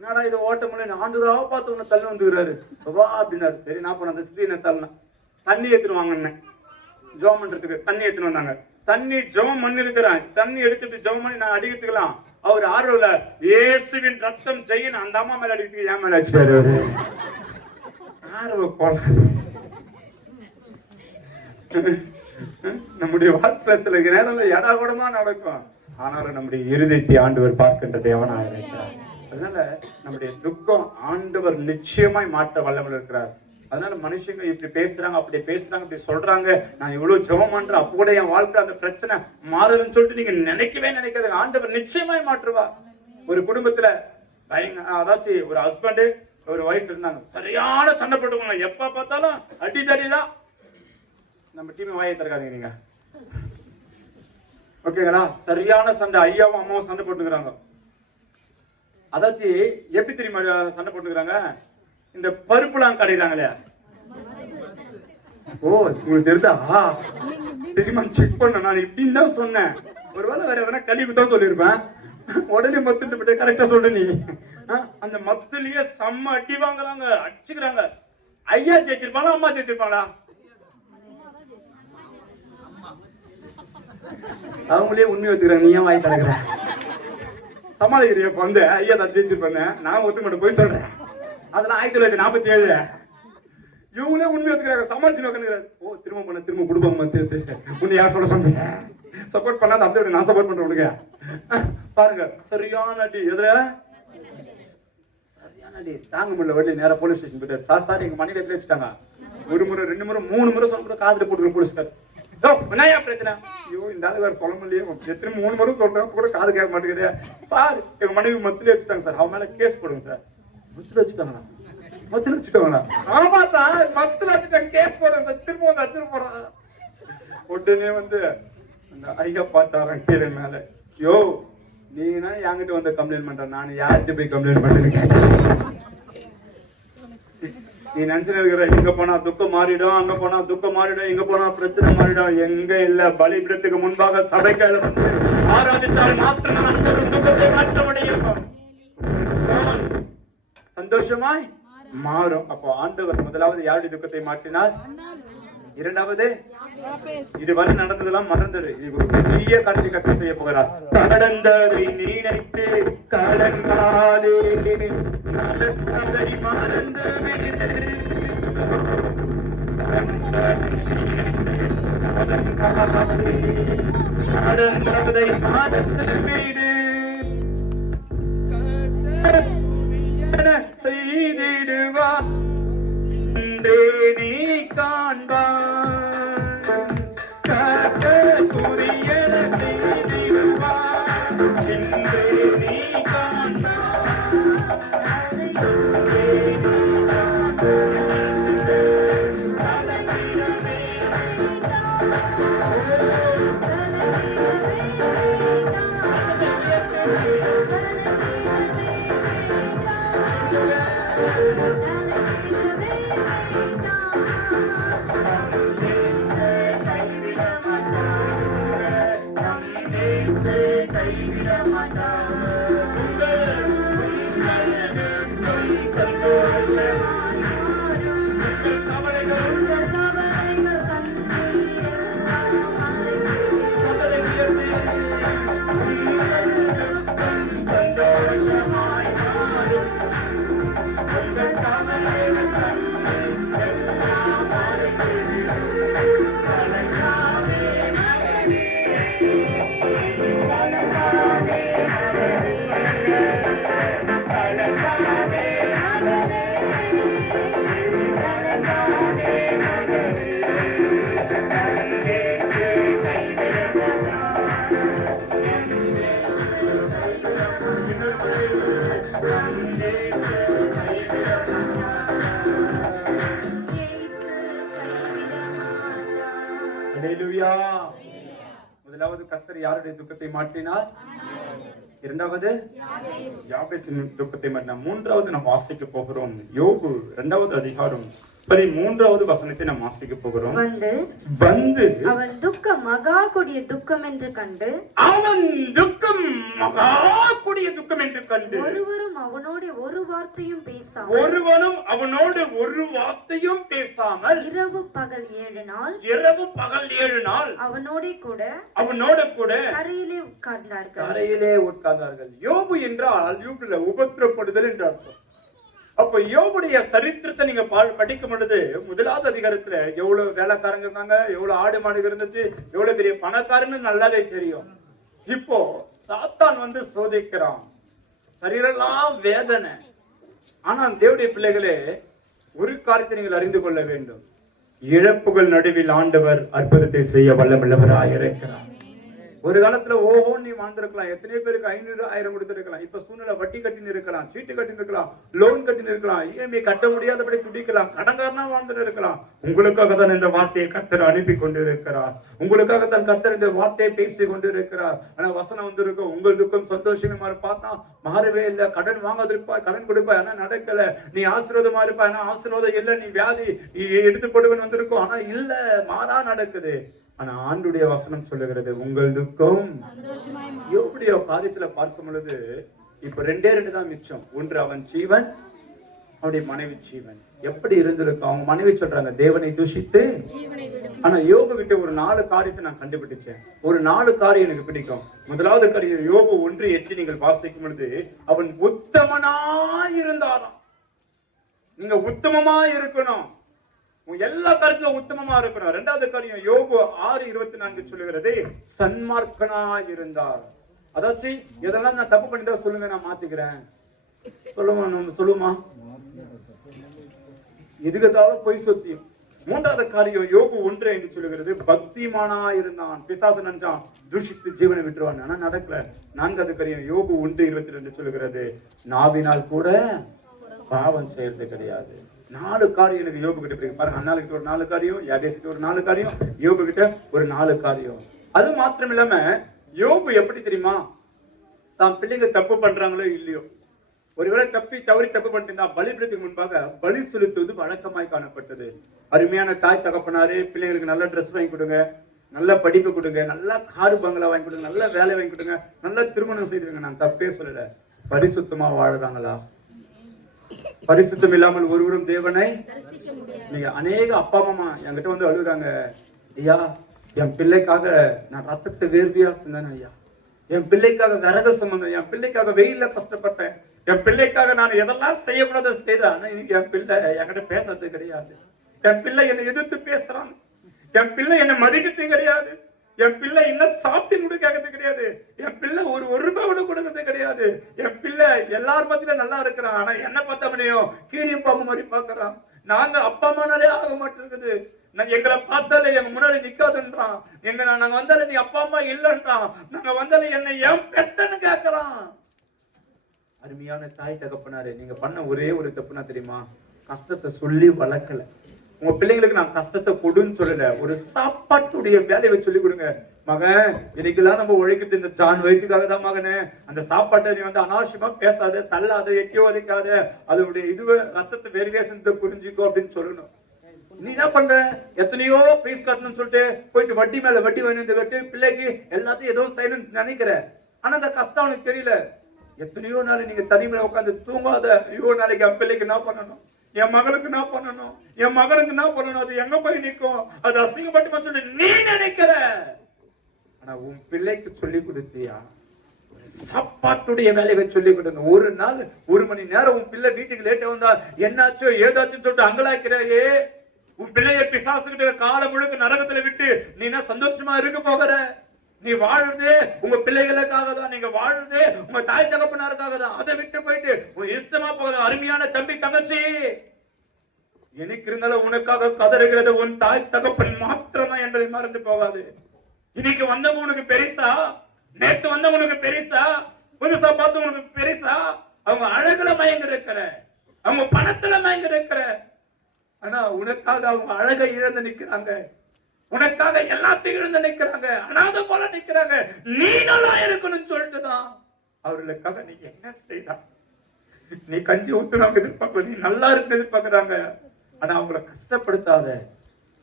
என்னடா இதை ஓட்ட முடியல, ஆண்டுதாவ பார்த்து உன்னை தள்ளி வந்துக்கிறாரு வா அப்படின்னாரு. சரி நான் போன அந்த ஸ்கிரீனை தள்ளன. தண்ணி ஏத்துன்னு வாங்கினேன், ஜோம் பண்றதுக்கு தண்ணி ஏத்துன்னு வந்தாங்க. தண்ணி ஜெபம் பண்ணி இருக்கிறேன், தண்ணி எடுத்துட்டு ஜெபம் பண்ணி நான் அடிக்கிறதுக்கலாம். அவர் ஆர்வல இயேசுவின் ரத்தம் ஜெயின் அந்த அம்மா மேல அடிக்கிறதுக்கு ஏன் மேல அடிச்சாரு அவரு. ஆர்வ கோளாறு. நம்முடைய வாழ்க்கை சில நேரம் எடா கூடமா நடக்கும், ஆனாலும் நம்முடைய இருதயத்தை ஆண்டவர் பார்க்கின்ற தேவனாக இருக்கிறார். அதனால நம்முடைய துக்கம் ஆண்டவர் நிச்சயமாய் மாற்ற வல்லவர் இருக்கிறார். அதனால மனுஷங்க இப்படி பேசுறாங்க, அப்படி பேசுறாங்க, இப்படி சொல்றாங்க, நான் இவ்வளவு ஜெபம் பண்றேன், அப்ப கூட என் வாழ்க்கை அந்த பிரச்சனை மாறலன்னு சொல்லிட்டு நீங்க நினைக்காது. ஆண்டவர் நிச்சயமாய் மாற்றுவார். ஒரு குடும்பத்துல அதாச்சும் ஒரு ஹஸ்பண்ட் ஒரு ஒய்ஃப் இருந்தாங்க, சரியான சண்டை போட்டுவாங்க, எப்ப பார்த்தாலும் அடிதடிதான். நம்ம டீம் வாயை திறக்காதீங்க நீங்க, ஓகேங்களா? சரியான சண்டை, ஐயாவும் அம்மாவும் சண்டை போட்டுக்கிறாங்க. அதாச்சும் எப்படி தெரியுமா சண்டை போட்டுக்கிறாங்க? இந்த பருப்புலாம் கடையிறாங்களே, ஓ உங்களுக்கு தெரியுதா? தெரியுமா செக் பண்ண, நான் இப்படின்னு தான் சொன்னேன். ஒருவேளை வேற எதனா கழிவு தான் சொல்லியிருப்பேன், உடனே மத்துட்டு போயிட்டு கரெக்டா சொல்ற நீ. அந்த மத்துலயே செம்ம அடி வாங்குறாங்க, அடிச்சுக்கிறாங்க. ஐயா ஜெயிச்சிருப்பாங்களா அம்மா ஜெயிச்சிருப்பாங்களா? அவங்களே உண்மை வச்சுக்கிறாங்க, நீ ஏன் வாய் தடுக்கிற? சமாளிக்கிறிய வந்து ஐயா நான் ஜெயிச்சிருப்பேன், நான் ஒத்து மட்டும் போய் சொல்றேன். அதெல்லாம் 1947 இவங்களே உண்மை வச்சுக்கிறாங்க, சமாளிச்சு நோக்கிறாரு. ஓ திரும்ப குடும்பம் உன்னை யார் சொல்ல சொன்னீங்க? சப்போர்ட் பண்ணாத அப்படியே நான் சப்போர்ட் பண்றேன் உனக்கு. பாருங்க சரியான அடி, எதுல சரியான அடி தாங்க முடியல. வெளியே நேரா போலீஸ் ஸ்டேஷன் போயிட்டாரு. சார் எங்க மனைவி எடுத்து வச்சுட்டாங்க. ஒரு முறை 2 முறை 3 முறை சொல்ற காதுல போட்டுக்கிற போலீஸ்கார். என்னையா பிரச்சனை? ஐயோ இந்த ஆளு வேற சொல்ல முடியலையே, எத்தனை 3 முறை சொல்றேன் கூட காது கேட்க மாட்டேங்குது. சார் எங்க மனைவி மத்திலே வச்சுட்டாங்க சார், அவன் மேல கேஸ் போடுங்க சார். மத்தில வச்சுட்டாங்களா? மத்தில வச்சுட்டாங்களா? ஆமா சார் மத்தில வச்சுட்டாங்க, கேஸ் போடுங்க சார். திரும்ப வந்து அடிச்சுட்டு போறான். உடனே வந்து அந்த ஐயா பார்த்தாரன் கீழே மேல, யோ நீனா என்கிட்ட வந்து கம்ப்ளைண்ட் பண்ற, நான் யார்கிட்ட போய் கம்ப்ளைண்ட் பண்றேன்னு. நீ நினைச்சுன்னு இருக்கிற இங்க போனா துக்கம் மாறிடும், அங்க போனா துக்கம் மாறிடும், இங்க போனா பிரச்சனை மாறிடும். எங்க இல்ல, பலிபீடத்துக்கு முன்பாக சபைக்கால வந்து ஆராதித்தால் மாத்திரம் துக்கத்தை மாற்ற முடியும், சந்தோஷமாய் மாறும். அப்போ ஆண்டவர் முதலாவது யாருடைய துக்கத்தை மாற்றினார்? இரண்டாவது இதுவரை நடந்ததெல்லாம் மறந்துரு, இது ஒரு பெரிய காட்சி கஷ்டம் செய்ய போகிறார். கடந்ததை நினைத்து கடங்காதே, நடந்ததை மறந்து நடந்ததை மறந்து விடு, செய்திடுவா நீ காண்பாய். அல்லேலூயா. முதலாவது கர்த்தர் யாருடைய துக்கத்தை மாற்றினார்? இரண்டாவது யாபேசின் துக்கத்தை மாற்றினார். மூன்றாவது நாம் வாசிக்க போகிறோம் யோபு 2வது அதிகாரம் 13வது வசனத்தை நாம் வாசிக்க போகிறோம். வந்து அவன் துக்கம் மகா கொடிய துக்கம் என்று கண்டு, அவன் துக்கம் மகா கொடிய துக்கம் என்று கண்டு, ஒருவரும் அவனோடு ஒரு வார்த்தையும் பேசாமல் இரவு பகல் 7 நாள் அவனோடு கூட கரையிலே உட்கார்ந்தார்கள். யோபு என்றால் யூப்ல உபத்திரப்படுதல் என்று அர்த்தம். அப்ப யோபுடைய சரித்திரத்தை நீங்க படிக்கும் பொழுது முதலாவது அதிகாரத்துல எவ்வளவு வேலைக்காரங்க இருந்தாங்க, எவ்வளவு ஆடு மாடு இருந்துச்சு, எவ்வளவு பெரிய பணக்காரன்னு நல்லாவே தெரியும். இப்போ சாத்தான் வந்து சோதிக்கிறான், சரீரெல்லாம் வேதனை. ஆனா தேவனுடைய பிள்ளைகளே, ஒரு காரியத்தை நீங்கள் அறிந்து கொள்ள வேண்டும். இழப்புகள் நடுவில் ஆண்டவர் அற்புதத்தை செய்ய வல்லவராய் இருக்கிறார். ஒரு காலத்துல ஓஹோ நீ வாழ்ந்திருக்கலாம், எத்தனை பேருக்கு 500 1000 கொடுத்திருக்கலாம். இப்ப சூழ்நிலை வட்டி கட்டின்னு இருக்கலாம், சீட்டு கட்டின்னு இருக்கலாம், லோன் கட்டின்னு இருக்கலாம், இஎம்ஐ கட்ட முடியாதபடி துடிக்கலாம், கடன்காரனா வாழ்ந்துட்டு இருக்கலாம். உங்களுக்காக தான் இந்த வார்த்தையை கர்த்தர் அனுப்பி கொண்டிருக்கிறார். உங்களுக்காக தான் கர்த்தர் இந்த வார்த்தையை பேசி கொண்டிருக்கிறார். ஆனா வசனம் வந்திருக்கும், உங்கள் துக்கம் சந்தோஷமா பார்த்தா மாறவே இல்லை. கடன் வாங்காதிருப்பா, கடன் கொடுப்பா, ஆனா நடக்கல. நீ ஆசீர்வாதமா இருப்பா, ஆனா ஆசீர்வாதம் இல்ல. நீ வியாதி எடுத்து போடுவேன்னு வந்திருக்கும், ஆனா இல்ல, மாறா நடக்குது. ஆனா ஆண்டுடைய வசனம் சொல்லுகிறது, உங்கள் துக்கம் யோபுடைய காரியத்துல பார்க்கும் பொழுது இப்ப 2 தான் மிச்சம். ஒன்று அவன் ஜீவன், அவனுடைய மனைவி ஜீவன். எப்படி இருந்திருக்கும்? அவங்க மனைவி சொல்றாங்க தேவனை தூஷித்து. ஆனா யோபு கிட்ட ஒரு 4 காரியத்தை நான் கண்டுபிடிச்சேன். ஒரு 4 காரியம் எனக்கு பிடிக்கும். முதலாவது காரியம் யோபு 1:8 நீங்கள் வாசிக்கும் பொழுது, அவன் உத்தமனாய் இருந்தாராம். நீங்க உத்தமமா இருக்கணும், எல்லா காரியத்திலும் உத்தமமா இருக்கணும். 2வது காரியம் யோபு 6:24 சொல்லுகிறது, சன்மார்க்கனாய் இருந்தார். அதாச்சு எதெல்லாம் நான் தப்பு பண்ணிட்டா சொல்லுங்க, நான் மாத்திக்கிறேன். சொல்லுமா எதுக்கத்தாலும் பொய் சொத்தியும். 3வது காரியம் யோபு 1:5 சொல்லுகிறது, பக்திமானா இருந்தான். பிசாசு நினைச்சான் தூஷித்து ஜீவனை விட்டுருவான், ஆனா நடக்கல. 4வது காரியம் யோபு 1:22 சொல்லுகிறது, நாவினால் கூட பாவம் செய்யறது கிடையாது. 4 காரியம் எனக்கு யோபு கிட்ட பிடிக்கும். பாருங்க, அண்ணாளுக்கு ஒரு 4 காரியம், யாபேசுக்கு ஒரு 4 காரியம், யோபு கிட்ட ஒரு 4 காரியம். அது மாத்திரம் இல்லாம யோபு எப்படி தெரியுமா, தான் பிள்ளைங்க தப்பு பண்றாங்களோ இல்லையோ, ஒருவேளை தவறி தப்பு பண்ணிட்டு பலிபீடத்துக்கு முன்பாக பலி செலுத்துவது வழக்கமாய் காணப்பட்டது. அருமையான தாய் தகப்பனாரு பிள்ளைங்களுக்கு நல்ல ட்ரெஸ் வாங்கி கொடுங்க, நல்ல படிப்பு கொடுங்க, நல்ல காரு பங்களா வாங்கி கொடுங்க, நல்ல வேலை வாங்கி கொடுங்க, நல்ல திருமணம் செய்துருங்க. நான் தப்பே சொல்லல. பரிசுத்தமா வாழ்றாங்களா? பரிசுத்தம் இல்லாமல் ஒருவரும் தேவனை நீங்க அநேக அப்பா அம்மா என்கிட்ட வந்து அழுகுறாங்க, ஐயா என் பிள்ளைக்காக நான் ரத்தத்தை வேர்வையா சொன்னேன், ஐயா என் பிள்ளைக்காக விரத சுமந்தேன், என் பிள்ளைக்காக வெயில கஷ்டப்பட்டேன், என் பிள்ளைக்காக நான் எதெல்லாம் செய்யக்கூடாத செய்தேன். ஆனா என் பிள்ளை என்கிட்ட பேசுறது கிடையாது. என் பிள்ளை என்னை எதிர்த்து பேசுறான், என் பிள்ளை என்னை மதிக்கிறது கிடையாது, என் பிள்ளை இன்னும் சாப்பிட்டு கூட கேட்கறது கிடையாது, என் பிள்ளை ஒரு ரூபாய் கூட கொடுக்கறது கிடையாது, என் பிள்ளை எல்லார் மத்தியில நல்லா இருக்கிறான், ஆனா என்ன பார்த்தா முடியும் கீரியும் பாம்பு மாதிரி பாக்குறான். நாங்க அப்பா அம்மானாலே ஆக மாட்டேங்குது, எங்களை பார்த்தாலே எங்க முன்னாடி நிக்காதுன்றான், நாங்க வந்தாலே நீ அப்பா அம்மா இல்லைன்றான், நாங்க வந்தாலே என்னை ஏன் பெத்தன்னு கேட்கறான். அருமையான தாய் தகப்பனாரு, நீங்க பண்ண ஒரே ஒரு தப்புனா தெரியுமா, கஷ்டத்தை சொல்லி வளர்க்கல. உங்க பிள்ளைங்களுக்கு நான் கஷ்டத்தை கொடுன்னு சொல்லல, ஒரு சாப்பாட்டுடைய வேலையை சொல்லி கொடுங்க. மகன் இன்னைக்கெல்லாம் நம்ம உழைக்கிறது இந்த ஜான் வயிற்றுக்காக தான் மகனே. அந்த சாப்பாட்டை நீ வந்து அனாவசியமா பேசாத, தள்ளாத, எட்டி உதைக்காத, அதனுடைய இதுவே ரத்தத்தை வேர்வேசத்தை புரிஞ்சுக்கோ அப்படின்னு சொல்லணும். நீ என்ன பண்ற? எத்தனையோ பீஸ் கட்டணும்னு சொல்லிட்டு போயிட்டு வட்டி மேல வட்டி வேணும் கட்டு பிள்ளைக்கு எல்லாத்தையும் ஏதோ செய்யணும்னு நினைக்கிற. ஆனா அந்த கஷ்டம் அவனுக்கு தெரியல. எத்தனையோ நாள் நீங்க தனிமையில உட்காந்து தூங்காத, ஐயோ நாளைக்கு என் பிள்ளைக்கு என்ன பண்ணணும், என் மகளுக்கு என்ன பண்ணணும், என் மகனுக்கு என்ன பண்ணணும், அது எங்க போய் நிற்கும், அது அசிங்கப்பட்டு சொல்லி நீ நினைக்கிற. ஆனா உன் பிள்ளைக்கு சொல்லி கொடுத்தியா? சாப்பாட்டுடைய வேலையை சொல்லி கொடுங்க. ஒரு நாள் 1 மணி நேரம் உன் பிள்ளை வீட்டுக்கு லேட்டா வந்தா என்னாச்சோ ஏதாச்சும் சொல்லிட்டு அங்கலாய்க்கிறாயே. உன் பிள்ளைய பிசாசுகிட்ட காலம் முழுக்க நரகத்துல விட்டு நீ என்ன சந்தோஷமா இருக்க போகிற? நீ வாழ்றதே உங்க பிள்ளைகளுக்காக தான், நீங்க வாழ்றதே உங்க தாய் தகப்பனாருக்காக தான். அதை விட்டு போயிட்டு உன் இஷ்டமா போகிற அருமையான தம்பி தங்கச்சி, எனக்கு இருந்தாலும் உனக்காக கதறுகிறது உன் தாய் தகப்பன் மாத்திரமா என்பதை மறந்து போகாது. இன்னைக்கு வந்தவங்க உனக்கு பெருசா, நேற்று வந்தவங்க உனக்கு பெருசா, புதுசா பார்த்து உனக்கு பெருசா? அவங்க அழகுல மயங்க இருக்கிற, அவங்க பணத்துல மயங்க இருக்கிற. ஆனா உனக்காக அவங்க அழகை இழந்து நிக்கிறாங்க, உனக்காக எல்லாத்தையும் இழந்து நிக்கிறாங்க, அனாதை போல நிக்கிறாங்க. நீ நல்லா இருக்கணும்னு சொல்லிட்டுதான் அவர்களுக்காக நீ என்ன செய்தா? நீ கஞ்சி ஊத்துறாங்க எதிர்பார்க்க, நீ நல்லா இருக்கு எதிர்பார்க்கிறாங்க. ஆனா அவங்களை கஷ்டப்படுத்தாத.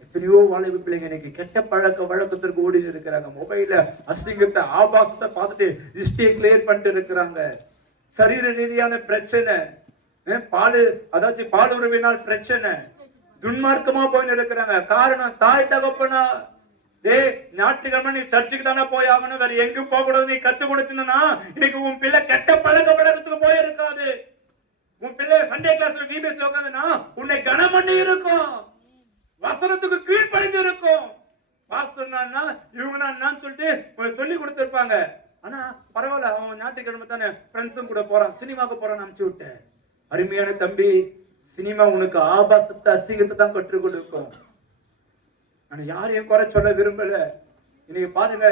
எத்தனையோ வாலிப பிள்ளைங்க இன்னைக்கு கெட்ட பழக்க வழக்கத்திற்கு ஓடி இருக்கிறாங்க. மொபைல அசிங்கத்தை ஆபாசத்தை பார்த்துட்டு ஹிஸ்டரியை கிளியர் பண்ணிட்டு இருக்கிறாங்க. சரீர ரீதியான பிரச்சனை, பால் உறவினால் பிரச்சனை, துன்மார்க்கமா போய் இருக்கிறாங்க. காரணம் தாய் தகப்பனா. ஞாயிற்றுக்கிழமை நீ சர்ச்சுக்கு தானே போய் ஆகணும், வேற எங்கும் போக கூடாது நீ கத்து கொடுத்தீங்கன்னா இன்னைக்கு உன் பிள்ளை கெட்ட பழக்க வழக்கத்துக்கு போயிருக்காது. உன் பிள்ளை சண்டே கிளாஸ்ல விபிஎஸ்ல உட்காந்துன்னா உன்னை கனம் பண்ணி இருக்கும், வசனத்துக்கு கீழ்ப்படிந்து இருக்கும். பாஸ்டர்னா இவங்க சொல்லிட்டு சொல்லி கொடுத்திருப்பாங்க. ஆனா பரவாயில்ல, அவன் ஞாயிற்றுக்கிழமை தானே ஃப்ரெண்ட்ஸும் கூட போறான், சினிமாக்கு போறான்னு அனுப்பிச்சு விட்டேன். அருமையான தம்பி, சினிமா உனக்கு ஆபாசத்தை அசிங்கத்தை தான் கற்றுக் கொடுக்கும். ஆனா யாரையும் குறை சொல்ல விரும்பல. இன்னைக்கு பாருங்க,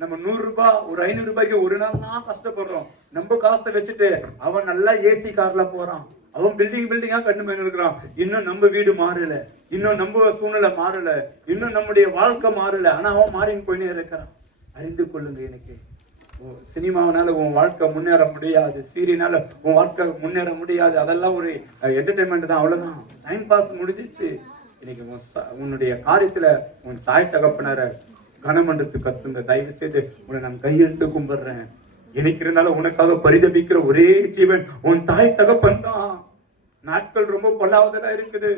நம்ம 100 ரூபாய் ஒரு 500 ரூபாய்க்கு ஒரு நாள் தான் கஷ்டப்படுறோம். நம்ம காசை வச்சுட்டு அவன் நல்லா ஏசி கார்ல போறான், அவன் பில்டிங்கா கண்டு இருக்கிறான். இன்னும் நம்ம வீடு மாறல, இன்னும் நம்ம சூழ்நிலை மாறல, இன்னும் நம்முடைய வாழ்க்கை மாறல. ஆனா அவன் மாறின்னு போயினே இருக்கிறான். அறிந்து கொள்ளுங்க, எனக்கு சினிமாவனால உன் வாழ்க்கை முன்னேற முடியாது, சீரியனால உன் வாழ்க்கை முன்னேற முடியாது. அதெல்லாம் ஒரு என்டர்டைன்மெண்ட் தான், அவ்வளவுதான், டைம் பாஸ் முடிஞ்சிச்சு. இன்னைக்கு உன்னுடைய காரியத்துல உன் தாய் தகப்பனார கனமண்டத்து கத்துங்க. தயவு செய்து உன்னை நான் கையெழுத்து கும்பிடுறேன். எனக்கு இருந்தாலும் உனக்காக பரிதபிக்கிற ஒரே ஜீவன் உன் தாய் தகப்பன் தான். நாட்கள் ரொம்ப பொல்லாவதா இருக்குது.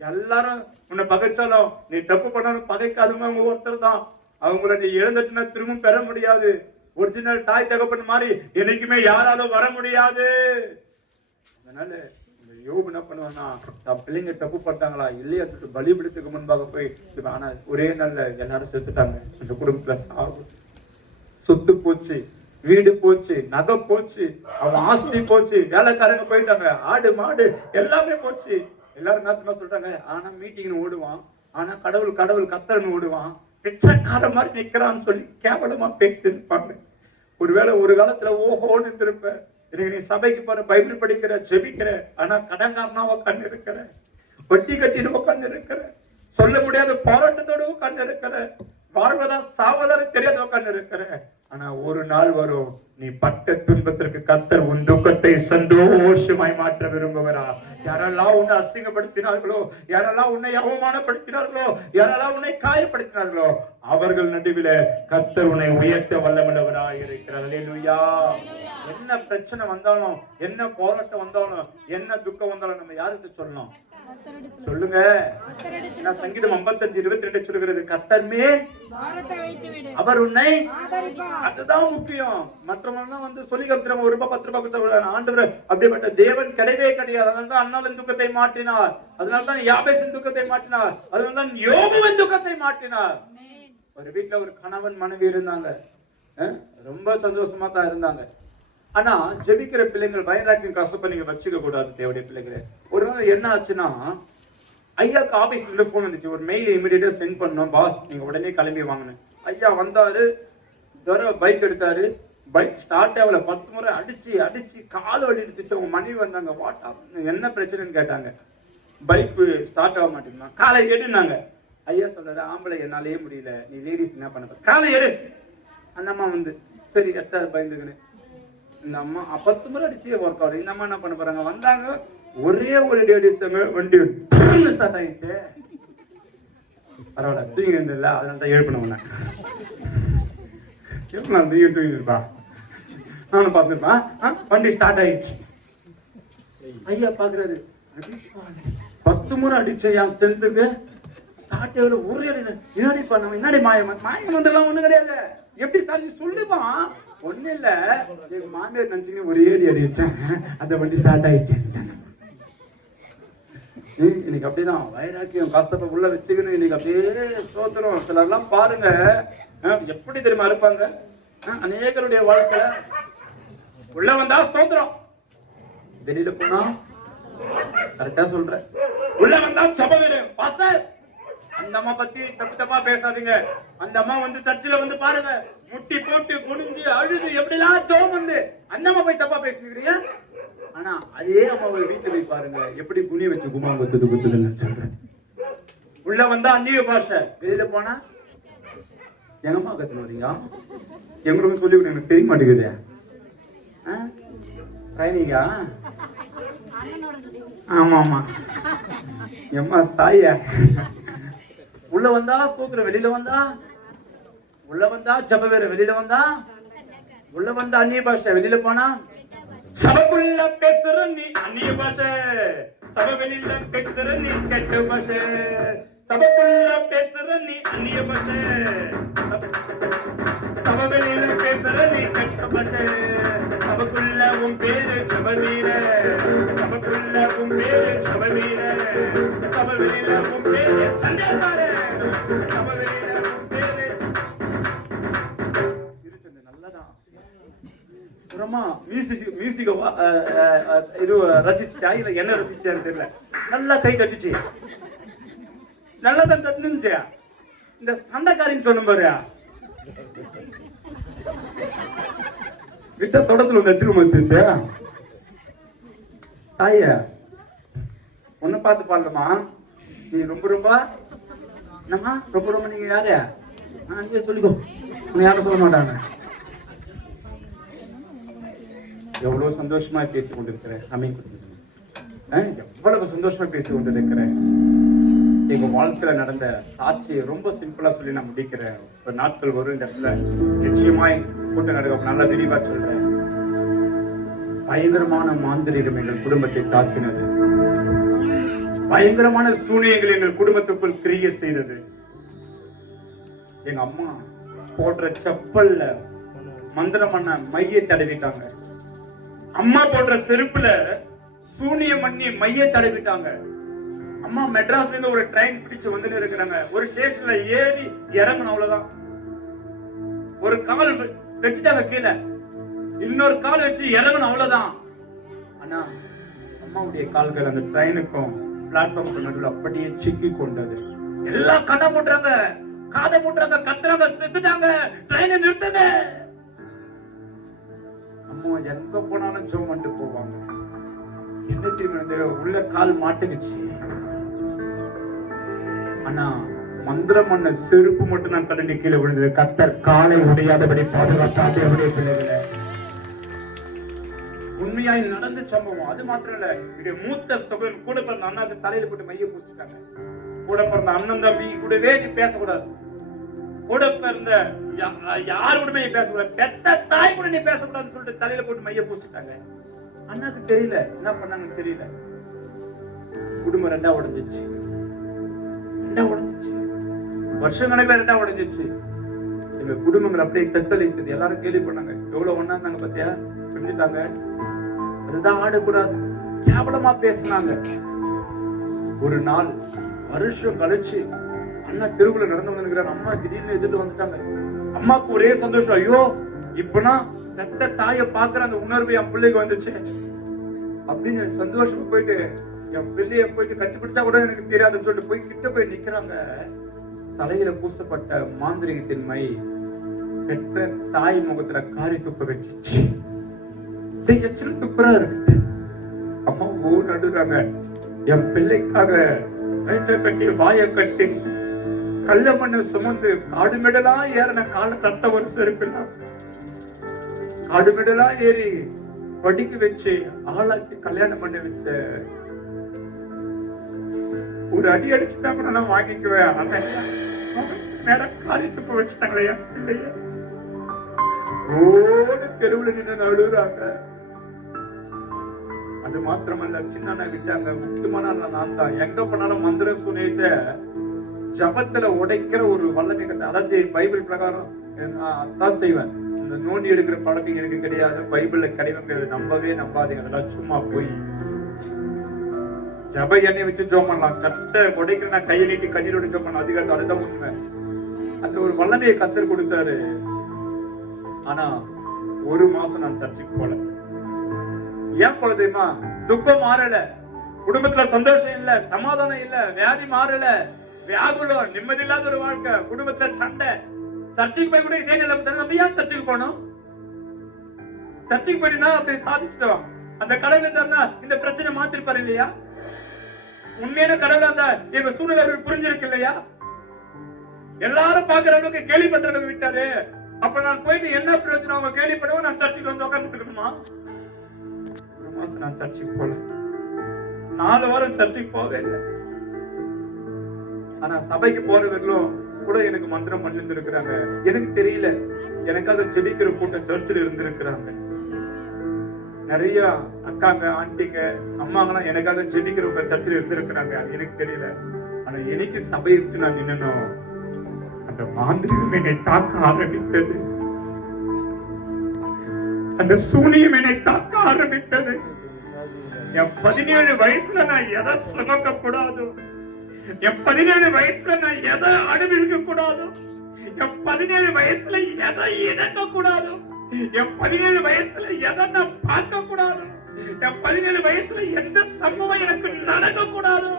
எல்லாரும் உன்னை பகைச்சாலும் நீ தப்பு பண்ணாலும் பகைக்காதவங்க அவங்க ஒருத்தர் தான். அவங்கள நீ இழந்துட்டுனா திரும்ப பெற முடியாது. ஒரிஜினல் தாய் தகப்பன் மாதிரி என்னைக்குமே யாராலும் வர முடியாது. அதனால யோபு என்ன பண்ணுவான்னா, தன் பிள்ளைங்க தப்பு பட்டாங்களா இல்லையா பலிபீடத்துக்கு முன்பாக போய், ஆனா ஒரே நாள்ல எல்லாரும் செத்துட்டாங்க. அந்த குடும்பத்துல சாவு, சொத்து போச்சு, வீடு போச்சு, நகை போச்சு, அவன் ஆஸ்தி போச்சு, வேலைக்காரங்க போயிட்டாங்க, ஆடு மாடு எல்லாமே போச்சு. எல்லாரும் என்ன சொல்றாங்க, ஆனா மீட்டிங் ஓடுவான், ஆனா கடவுள் கத்தரன்னு ஓடுவான், பிச்சைக்கார மாதிரி நிக்கிறான்னு சொல்லி கேவலமா பேசியிருப்பாங்க. ஒருவேளை ஒரு காலத்துல ஓஹோன்னு இருப்ப. நீ சபைக்கு போற, பைபிள் படிக்கிற, ஜெபிக்கிற, ஆனா கடன்காரனா உட்கார்ந்து இருக்கிற, வட்டி கட்டின்னு உட்கார்ந்து இருக்கிற, சொல்ல முடியாத போராட்டத்தோட உட்கார்ந்து இருக்கிற, வாழ்வதா சாவதா தெரியாத உட்கார்ந்து இருக்கிற. ஆனா ஒரு நாள் வரும், நீ பட்ட துன்பத்திற்கு கர்த்தர் உன் துக்கத்தை சந்தோஷமாய் மாற்ற விரும்புகிறார். யாரெல்லாம் உன்னை அசிங்கப்படுத்தினார்களோ, யாரெல்லாம் உன்னை அவமானப்படுத்தினார்களோ, யாரெல்லாம் உன்னை காயப்படுத்தினார்களோ, அவர்கள் நடுவில் கர்த்தர் உன்னை உயர்த்த வல்லவராய் இருக்கிறார். அல்லேலூயா. என்ன பிரச்சனை வந்தாலும், என்ன போராட்டம் வந்தாலும், என்ன துக்கம் வந்தாலும் நம்ம யாருக்கு சொல்லணும்? சொல்லுங்க. சங்கீதம் 55:22 சொல்கிறது, கர்த்தர் மேல் அவர் உன்னை, அதுதான் முக்கியம். மற்றவங்க வந்து சொல்லி கத்துறவங்க 1 ரூபாய் 10 ரூபாய் கொடுத்த ஆண்டவர் அப்படிப்பட்ட தேவன் கிடையவே கிடையாது. அதனால்தான் அண்ணாவின் துக்கத்தை மாற்றினார், அதனால்தான் யாபேசின் துக்கத்தை மாற்றினார், அதனால்தான் யோபுவின் துக்கத்தை மாற்றினார். ஒரு வீட்டுல ஒரு கணவன் மனைவி இருந்தாங்க, ரொம்ப சந்தோஷமா தான் இருந்தாங்க. ஆனா ஜெபிக்கிற பிள்ளைங்கள் வைராக்கியம் கசப்ப நீங்க வச்சுக்க கூடாது. தேவடைய பிள்ளைங்களே, ஒரு நாள் என்ன ஆச்சுன்னா, ஐயாக்கு ஆபீஸ்ல இருந்து போன் வந்துச்சு, ஒரு மெயில் இமிடியேட்டா சென்ட் பண்ணோம் பாஸ், நீங்க உடனே கிளம்பி வாங்கினேன். ஐயா வந்தாரு, பைக் எடுத்தாரு, பைக் ஸ்டார்ட் ஆகல, 10 முறை அடிச்சு கால் வலி எடுத்துச்சு. அவங்க மனைவி வந்தாங்க, வாட்டா என்ன பிரச்சனைன்னு கேட்டாங்க. பைக் ஸ்டார்ட் ஆக மாட்டேங்குது, காலை கேட்டுனாங்க. ஐயா சொல்றாரு, ஆம்பளை என்னாலே முடியல, நீ லேடிஸ் என்ன பண்ண காலை ஏறு. அந்த அம்மா வந்து சரி எத்தாரு பயந்துக்குன்னு இந்த அம்மா 10 முறை அடிச்சு ஒர்க் அவுட். இந்த அம்மா என்ன பண்ண போறாங்க, வந்தாங்க ஒரே ஒரு அடிச்சமே வண்டி ஸ்டார்ட் ஆயிடுச்சு. பரவாயில்ல, தூங்கி இருந்தில்ல, அதனால தான் எழுப்பினவங்க. நான் தூங்கி இருப்பா, நானும் பார்த்துருப்பேன். வண்டி ஸ்டார்ட் ஆயிடுச்சு. ஐயா பாக்குறாரு, 10 முறை அடிச்சேன் என் ஸ்ட்ரென்த்துக்கு, ஸ்டார்ட் ஆகல, ஒரே அடி. ஏடி பண்ண என்னடி மாயம் வந்துடலாம், ஒண்ணும் கிடையாது, எப்படி ஸ்டார்ட் சொல்லுவான். ஒண்ணு இல்ல, எங்க மாமியார் நினைச்சுன்னு ஒரே அடி அடிச்சேன், அந்த வண்டி ஸ்டார்ட் ஆயிடுச்சு. இன்னைக்கு அப்படிதான் வைராக்கியம் கஷ்டப்ப உள்ள வச்சுக்கணும். இன்னைக்கு அப்படியே சோத்திரம். சிலர்லாம் பாருங்க எப்படி தெரியுமா இருப்பாங்க, அநேகருடைய வாழ்க்கை உள்ள வந்தா ஸ்தோத்திரம், வெளியில போனா கரெக்டா சொல்ற, உள்ள வந்தா சபையில பாஸ்டர் அந்த அம்மா பத்தி தப்பு தப்பா பேசாதீங்க. அந்த அம்மா வந்து சர்ச்சில் வந்து பாருங்க, முட்டி போட்டு குனிஞ்சு அழுது எப்படிலாம் ஜெபம் வந்து அந்த அம்மா போய் தப்பா பேசுறீங்க. ஆனா அதே அம்மாவை வீட்டுல போய் பாருங்க, எப்படி குனி வச்சு குமா குத்துதுன்னு சொல்றேன். உள்ள வந்தா அந்நிய பாஷை, வெளியில போனா எங்கம்மா கத்துன்னு வரீங்க, எங்களுக்கு சொல்லி எனக்கு தெரிய மாட்டேங்குது. ட்ரைனிங்கா? ஆமா ஆமா, எம்மா தாயா. உள்ள வந்தா ஸ்தோத்திரம், வெளியில வந்தா உள்ள வந்தா ஜெப வேற, வெளியில வந்தா உள்ள வந்தா அந்நிய பாஷை, வெளியில போனா சபைக்குள்ள பேசுற நீ அந்நிய பாஷை, சபை வெளியில பேசுற நீ கெட்ட பாஷை, சபைக்குள்ள பேசுற நீ அந்நிய பாஷை, சபை வெளியில பேசுற நீ கெட்ட பாஷை, சபைக்குள்ள உன் பேரு ஜெபவீர, சபைக்குள்ள உன் பேரு ஜெபவீர, சபை வெளியில உன் பேரு சந்தேகக்கார, சபை வெளியில உன் பேரு இருக்குது. நல்லதான் சுரமா மியூசிக் இது ரசிச்சா இல்ல என்ன ரசிச்சான்னு தெரியல, நல்லா கை தட்டுச்சு, நல்லா தான் தட்டுச்சு. இந்த சண்டைக்காரின்னு சொன்ன பாரு, விட்ட தொடத்துல வச்சிருக்க தாய ஒன்னு பார்த்து பாருமா, நீ ரொம்ப என்னம்மா ரொம்ப நீங்க யாரு நீங்க சொல்லிக்கோ, உன்னை யாரும் சொல்ல மாட்டாங்க. எவ்வளவு சந்தோஷமா பேசிக் கொண்டிருக்கிறேன், எவ்வளவு சந்தோஷமா பேசிக் கொண்டிருக்கிறேன். எங்க வாழ்க்கையில நடந்த சாட்சியை ரொம்ப சிம்பிளா சொல்லி நான் முடிக்கிறேன். ஒரு நாட்கள் வரும் இந்த இடத்துல நிச்சயமாய் கூட்டம் நடக்க நல்லா தெளிவா சொல்றேன். பயங்கரமான மாந்திரீகம் எங்கள் குடும்பத்தை தாக்கினது, பயங்கரமான சூனியங்கள் எங்கள் குடும்பத்துக்குள் கிரியை செய்தது. எங்க அம்மா போடுற செப்பல்ல மந்திரம் பண்ண மைய தடவிட்டாங்க, அம்மா போடுற செருப்புல சூனியம் பண்ணி மைய தடவிட்டாங்க. அம்மா மெட்ராஸ்ல இருந்து ஒரு ட்ரெயின் பிடிச்சு வந்து இருக்கிறாங்க, ஒரு ஸ்டேஷன்ல ஏறி இறங்கணும், அவ்வளவுதான். ஒரு கால் வச்சுட்டாங்க கீழே, இன்னொரு கால் வச்சு இறங்கணும், அவ்வளவுதான். ஆனா அம்மாவுடைய கால்கள் அந்த ட்ரெயினுக்கும் பிளாட்ஃபார்ம் நடுவில் அப்படியே சிக்கி கொண்டது. எல்லாம் கதை மூட்டுறாங்க, காதை மூட்டுறாங்க, கத்துறாங்க, செத்துட்டாங்க, ட்ரெயினை நிறுத்துங்க. அம்மா எங்க போனாலும் ஜோம் பண்ணிட்டு போவாங்க. என்ன தெரியுமா, உள்ள கால் மாட்டுக்குச்சு. ஆனா மந்திரம் பண்ண செருப்பு மட்டும் நான் கடந்து கீழே விழுந்தது. கத்தர் காலை உடையாதபடி பாதுகாத்தாதே பிள்ளைகளை. உண்மையாய் நடந்த சம்பவம். அது மாத்திரம் இல்ல, என்னுடைய மூத்த சகோதரன் கூட பிறந்த அண்ணாக்கு தலையில போட்டு மைய பூசிட்டாங்க. கூட பிறந்த அண்ணன் தம்பி கூடவே பேசக்கூடாது, கூட பிறந்த யாருமே பேசக்கூடாது, பெத்த தாய் கூட நீ பேசக்கூடாதுன்னு சொல்லிட்டு தலையில போட்டு மைய பூசிட்டாங்க. அண்ணாக்கு தெரியல என்ன பண்ணாங்கன்னு தெரியல. குடும்பம் ரெண்டா உடைஞ்சிச்சு, வருஷம் கணக்குல ரெண்டா உடைஞ்சிச்சு. எங்க குடும்பங்கள் அப்படியே தத்தளித்தது. எல்லாரும் கேள்வி பண்ணாங்க, எவ்வளவு ஒண்ணா இருந்தாங்க பாத்தியா, பிரிஞ்சுட்டாங்க. அதுதான் ஆடக்கூடாது, கேவலமா பேசினாங்க. ஒரு நாள் வருஷம் கழிச்சு அண்ணா தெருவுல நடந்து வந்துருக்கிறார். அம்மா திடீர்னு எதிர்த்து வந்துட்டாங்க. அம்மாவுக்கு ஒரே சந்தோஷம், ஐயோ இப்பனா பெத்த தாயை பாக்குற அந்த உணர்வு என் பிள்ளைக்கு வந்துச்சு அப்படின்னு சந்தோஷமா போயிட்டு என் பிள்ளைய போயிட்டு கட்டிப்பிடிச்சா கூட எனக்கு தெரியாதுன்னு சொல்லிட்டு போய் கிட்ட போய் நிக்கிறாங்க. தலையில பூசப்பட்ட மாந்திரிகத்தின் மை பெற்ற தாய் முகத்துல காரி துப்ப வச்சிச்சு. எச்சில் துப்புறா இருக்கு. அம்மா ஊர் நடுறாங்க, என் பிள்ளைக்காக வயசை கட்டி வாயை கட்டி கல்ல மண்ணை சுமந்து காடுமெடலாம் ஏறின கால தத்த ஒரு செருப்பில்லாம் காடுமெடலாம் ஏறி படிக்க வச்சு ஆளாக்கி கல்யாணம் பண்ணி வச்ச ஒரு அடி அடிச்சுதான் கூட நான் வாங்கிக்குவேன். மேல காலி துப்பு வச்சுட்டாங்களையா இல்லையா? ஓடு தெருவுல நின்று நழுவுறாங்க. அது மாத்திரமல்ல, சின்ன விட்டாங்க. முக்கியமான நான் தான் எங்க போனாலும் மந்திர சுனியத்தை ஜபத்துல உடைக்கிற ஒரு வல்லமை கட்ட. அதாச்சும் பைபிள் பிரகாரம் அதான் செய்வேன். இந்த நோண்டி எடுக்கிற பழக்கம் எனக்கு கிடையாது. பைபிள்ல கிடையாது, நம்பவே நம்பாதீங்க. அதெல்லாம் சும்மா போய் ஜப எண்ணெய் வச்சு ஜோம் பண்ணலாம். கட்ட உடைக்கிற நான் கையை நீட்டி கண்ணீரோட ஜோம் பண்ணலாம். அதிகாரத்தை அதுதான் உண்மை. அந்த ஒரு வல்லமையை கத்தர் கொடுத்தாரு. ஆனா ஒரு மாசம் நான் சர்ச்சுக்கு போல. ஏன் போல தெரியுமா? துக்கம் மாறல, குடும்பத்துல சந்தோஷம் இல்ல, சமாதானம் இல்ல, வியாதி மாறல, வியாகுலம், நிம்மதி இல்லாத ஒரு வாழ்க்கை, குடும்பத்துல சண்டை. சர்ச்சுக்கு போய் கூட இதே நிலைமை. நம்ம ஏன் சர்ச்சுக்கு போனோம்? சர்ச்சுக்கு போயிட்டா அப்படி சாதிச்சிட்டோம். அந்த கடவுள் இருந்தா இந்த பிரச்சனை மாத்திருப்பாரு இல்லையா? உண்மையான கடவுளா இருந்தா எங்க சூழ்நிலை புரிஞ்சிருக்கு இல்லையா? எல்லாரும் பாக்குற அளவுக்கு கேள்விப்பட்ட அளவுக்கு விட்டாரு. அப்ப நான் போயிட்டு என்ன பிரயோஜனம்? அவங்க கேள்விப்படுவோம், நான் சர்ச்சுக்கு வந்து உட்கார்ந்து இருக்கணுமா? ஒரு மாசம் நான் சர்ச்சுக்கு போல, 4 வாரம் சர்ச்சுக்கு போவே இல்லை. ஆனா சபைக்கு போறவர்களும் கூட எனக்கு மந்திரம் பண்ணி இருக்கிறாங்க. எனக்கு தெரியல, எனக்காக ஜெபிக்கிற கூட்டம் சர்ச்சில் இருந்திருக்கிறாங்க. நிறைய அக்காங்க, ஆண்டிங்க, அம்மாங்கெல்லாம் எனக்காக ஜெபிக்கிறவங்க சர்ச்சில் இருந்திருக்கிறாங்க. எனக்கு தெரியல. ஆனா எனக்கு சபையை விட்டு நான் நின்னனும். அந்த மாந்திரிகம் என்னை தாக்க ஆரம்பித்தது. அந்த சூனியம் என்னை தாக்க ஆரம்பித்தது. என் 17 வயசுல நான் எதை சுமக்க கூடாது, என் 17 வயசுல நான் எதை அனுபவிக்க கூடாது, என் 17 வயசுல எதை இழக்க கூடாது, என் 17 வயசுல எதை நான் பார்க்க கூடாது, என் 17 வயசுல எந்த சம்பவம் எனக்கு நடக்க கூடாது,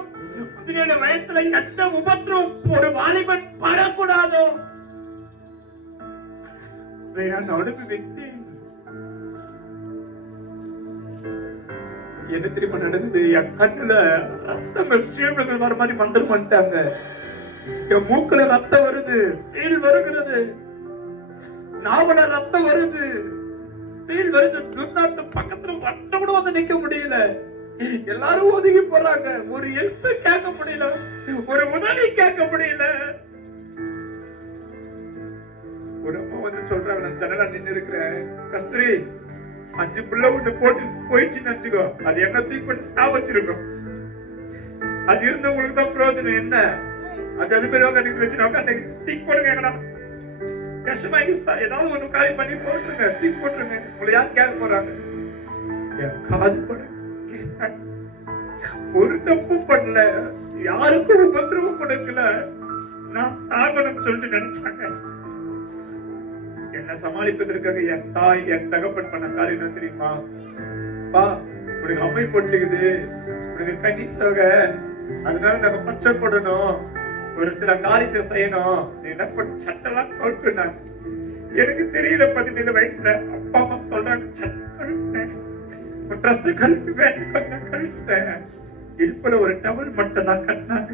17 வயசுல எந்த உபத்திரம் ஒரு வாலிபன் படக்கூடாதோ நான் அனுபவித்தேன். என்ன தெரியுமா நடந்தது? என் கண்ணுல ரத்தங்கள் சீழ்கள் வர மாதிரி மந்திரம் பண்ணிட்டாங்க. என் மூக்குல ரத்தம் வருது, சீல் வருகிறது, நாவல ரத்தம் வருது, சீல் வருது. துர்நாத்து பக்கத்துல வட்ட கூட வந்து நிக்க முடியல. எல்லாரும் ஒதுங்கி போறாங்க. ஒரு ஹெல்ப் கேட்க முடியல, ஒரு உதவி கேட்க முடியல. ஒரு அம்மா வந்து சொல்றாங்க, நான் ஜனலா நின்று இருக்கிறேன், கஸ்தூரி 5 பிள்ளை ஒண்ணு போட்டு போயிடுச்சுன்னு வச்சுக்கோ, அது என்ன தூக்கி போட்டு சாவச்சிருக்கும். அது இருந்த உங்களுக்கு தான் பிரயோஜனம் என்ன? அது பேர் வச்சுனாங்க தூக்கி போடுங்க. கஷ்டமா ஏதாவது ஒண்ணு காரியம் பண்ணி போட்டுருங்க, தூக்கி போட்டுருங்க. உங்களை யார் கேட்க போறாங்க? காது போட ஒரு தப்பு பண்ணல, யாருக்கும் உபத்திரவம் கொடுக்கல, நான் சாகணும் சொல்லிட்டு நினைச்சாங்க. என்ன சமாளிப்பதற்காக என் தாய், என் தகப்பன் பண்ண காரியம் தெரியுமா? பா, உனக்கு அம்மை போட்டுக்குது, உனக்கு கண்ணி சோக, அதனால நாங்க பச்சை போடணும், ஒரு சில காரியத்தை செய்யணும், என்ன பண்ண சட்டெல்லாம் கழுட்டுனாங்க. எனக்கு தெரியல, 17 வயசுல அப்பா அம்மா சொல்றாங்க சட்டை கழுட்டேன், ட்ரெஸ் கழுட்டு வேணும் கழுட்டேன். இடுப்புல ஒரு டவல் மட்டும் தான் கட்டினாங்க.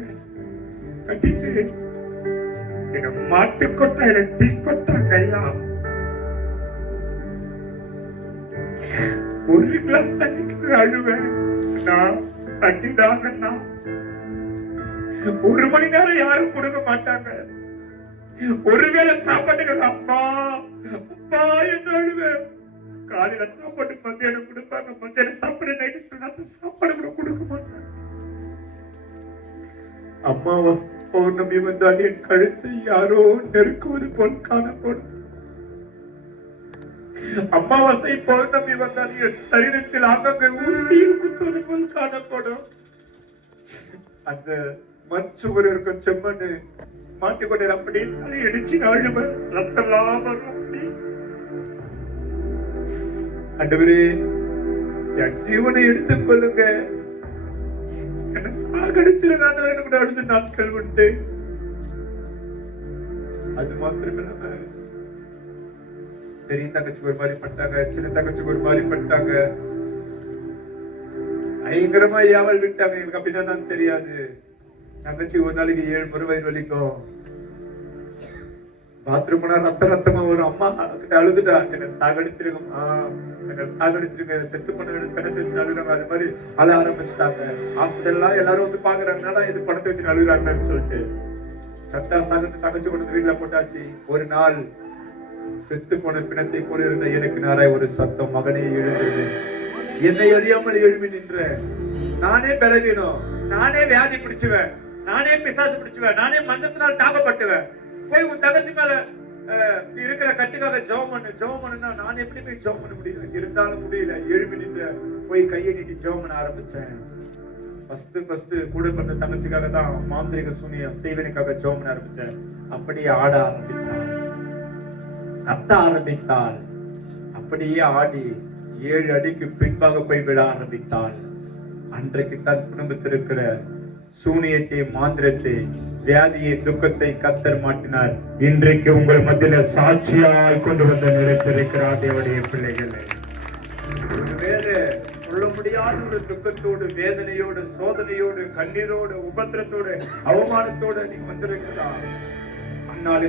கட்டிட்டு எங்க மாட்டு கொட்டாயில தீப்பட்டாங்க. ஐயா, ஒரு கிளாஸ் தண்ணிக்கு அழுவேன். நான் தண்ணிதாங்க. 1 மணி நேரம் யாரும் கொடுக்க மாட்டாங்க. ஒருவேளை சாப்பாட்டுக்கு அப்பா அப்பா என்று அழுவேன். காலையில சாப்பாடு மத்தியானம் கொடுப்பாங்க, மத்தியானம் சாப்பாடு நைட்டு சொன்னா சாப்பாடு கூட கொடுக்க மாட்டாங்க. அம்மாவாசை பௌர்ணமி வந்தால் என் கழுத்தை யாரோ நெருக்குவது போல் காணப்படும். அமாவாசை பௌர்ணமி வந்தால் என் சரீரத்தில் அங்கங்க ஊசியில் குத்துவது போல் காணப்படும். அந்த மச்சுவர் இருக்கும் செம்மண்ணு மாட்டிக்கொண்டே அப்படி தலை அடிச்சு அழுவன், ரத்தம் அப்படி. ஆண்டவரே, என் ஜீவனை எடுத்துக் கொள்ளுங்க, என்ன சாகடிச்சிருக்காங்க கூட அழுது நாட்கள் உண்டு. அது மாத்திரமே பெரிய தங்கச்சிக்கு ஒரு மாதிரி பண்ணிட்டாங்க, சின்ன தங்கச்சிக்கு ஒரு மாதிரி பண்ணிட்டாங்க, பயங்கரமா யாவல் விட்டாங்க. எனக்கு அப்படின்னா தெரியாது. தங்கச்சி ஒரு நாளைக்கு 7 முறை வயிறு வலிக்கும், பாத்ரூம் போனா ரத்தமா ஒரு அம்மா கிட்ட அழுதுட்டா, என்ன சாகடிச்சிருக்கோம், என்ன சாகடிச்சிருக்க, செத்து பண்ண பணத்தை வச்சு அழுகுறாங்க. அது மாதிரி அழ ஆரம்பிச்சுட்டாங்க. ஹாஸ்பிட்டல்லாம் எல்லாரும் வந்து பாக்குறாங்க, இது பணத்தை வச்சு அழுகுறாங்கன்னு சொல்லிட்டு சத்தா சாகத்து தகச்சு கொண்டு வீட்டுல போட்டாச்சு. ஒரு நாள் செத்து போன பிணத்தை போல இருந்த எனக்கு நேராய் ஒரு சத்தம், மகனே எழுந்தது. என்னை அறியாமல் எழுப்பி நின்ற, நானே பலவீனம், நானே வியாதி பிடிச்சுவேன், நானே பிசாசு பிடிச்சுவேன், நானே மந்திரத்தினால் தாக்கப்பட்டுவேன், போய் உன் தகச்சி மேல இருக்கிற கட்டுக்காக ஜெபம் பண்ணுனா நான் எப்படி போய் ஜெபம் பண்ண முடியும்? இருந்தாலும் முடியல. எழுப்பி நின்று போய் கையை நீட்டி ஜெபம் பண்ண ஆரம்பிச்சேன். ஃபர்ஸ்ட் கூட பண்ண தங்கச்சிக்காக தான் மாந்திரிக சூனியம் செய்வனுக்காக ஜெபம் பண்ண ஆரம்பிச்சேன். அப்படியே ஆட ஆரம்பித்தாள், கத்த ஆரம்பித்தாள். அப்படியே ஆடி 7 அடிக்கு பின்பாக போய் விழ ஆரம்பித்தாள். அன்றைக்கு தன் குடும்பத்தில் இருக்கிற சூனியத்தை, மாந்திரத்தை, வியாதியை, துக்கத்தை கர்த்தர் மாட்டினார். இன்றைக்கு உங்கள் மத்தியில சாட்சியாய் கொண்டு வந்து நிலைத்திருக்கிறார் தேவனுடைய பிள்ளைகளை. வேறு சொல்ல முடியாத ஒரு துக்கத்தோடு, வேதனையோடு, சோதனையோடு, கண்ணீரோடு, உபத்திரத்தோடு, அவமானத்தோடு நீங்க வந்திருக்கிறா. அந்நாளில்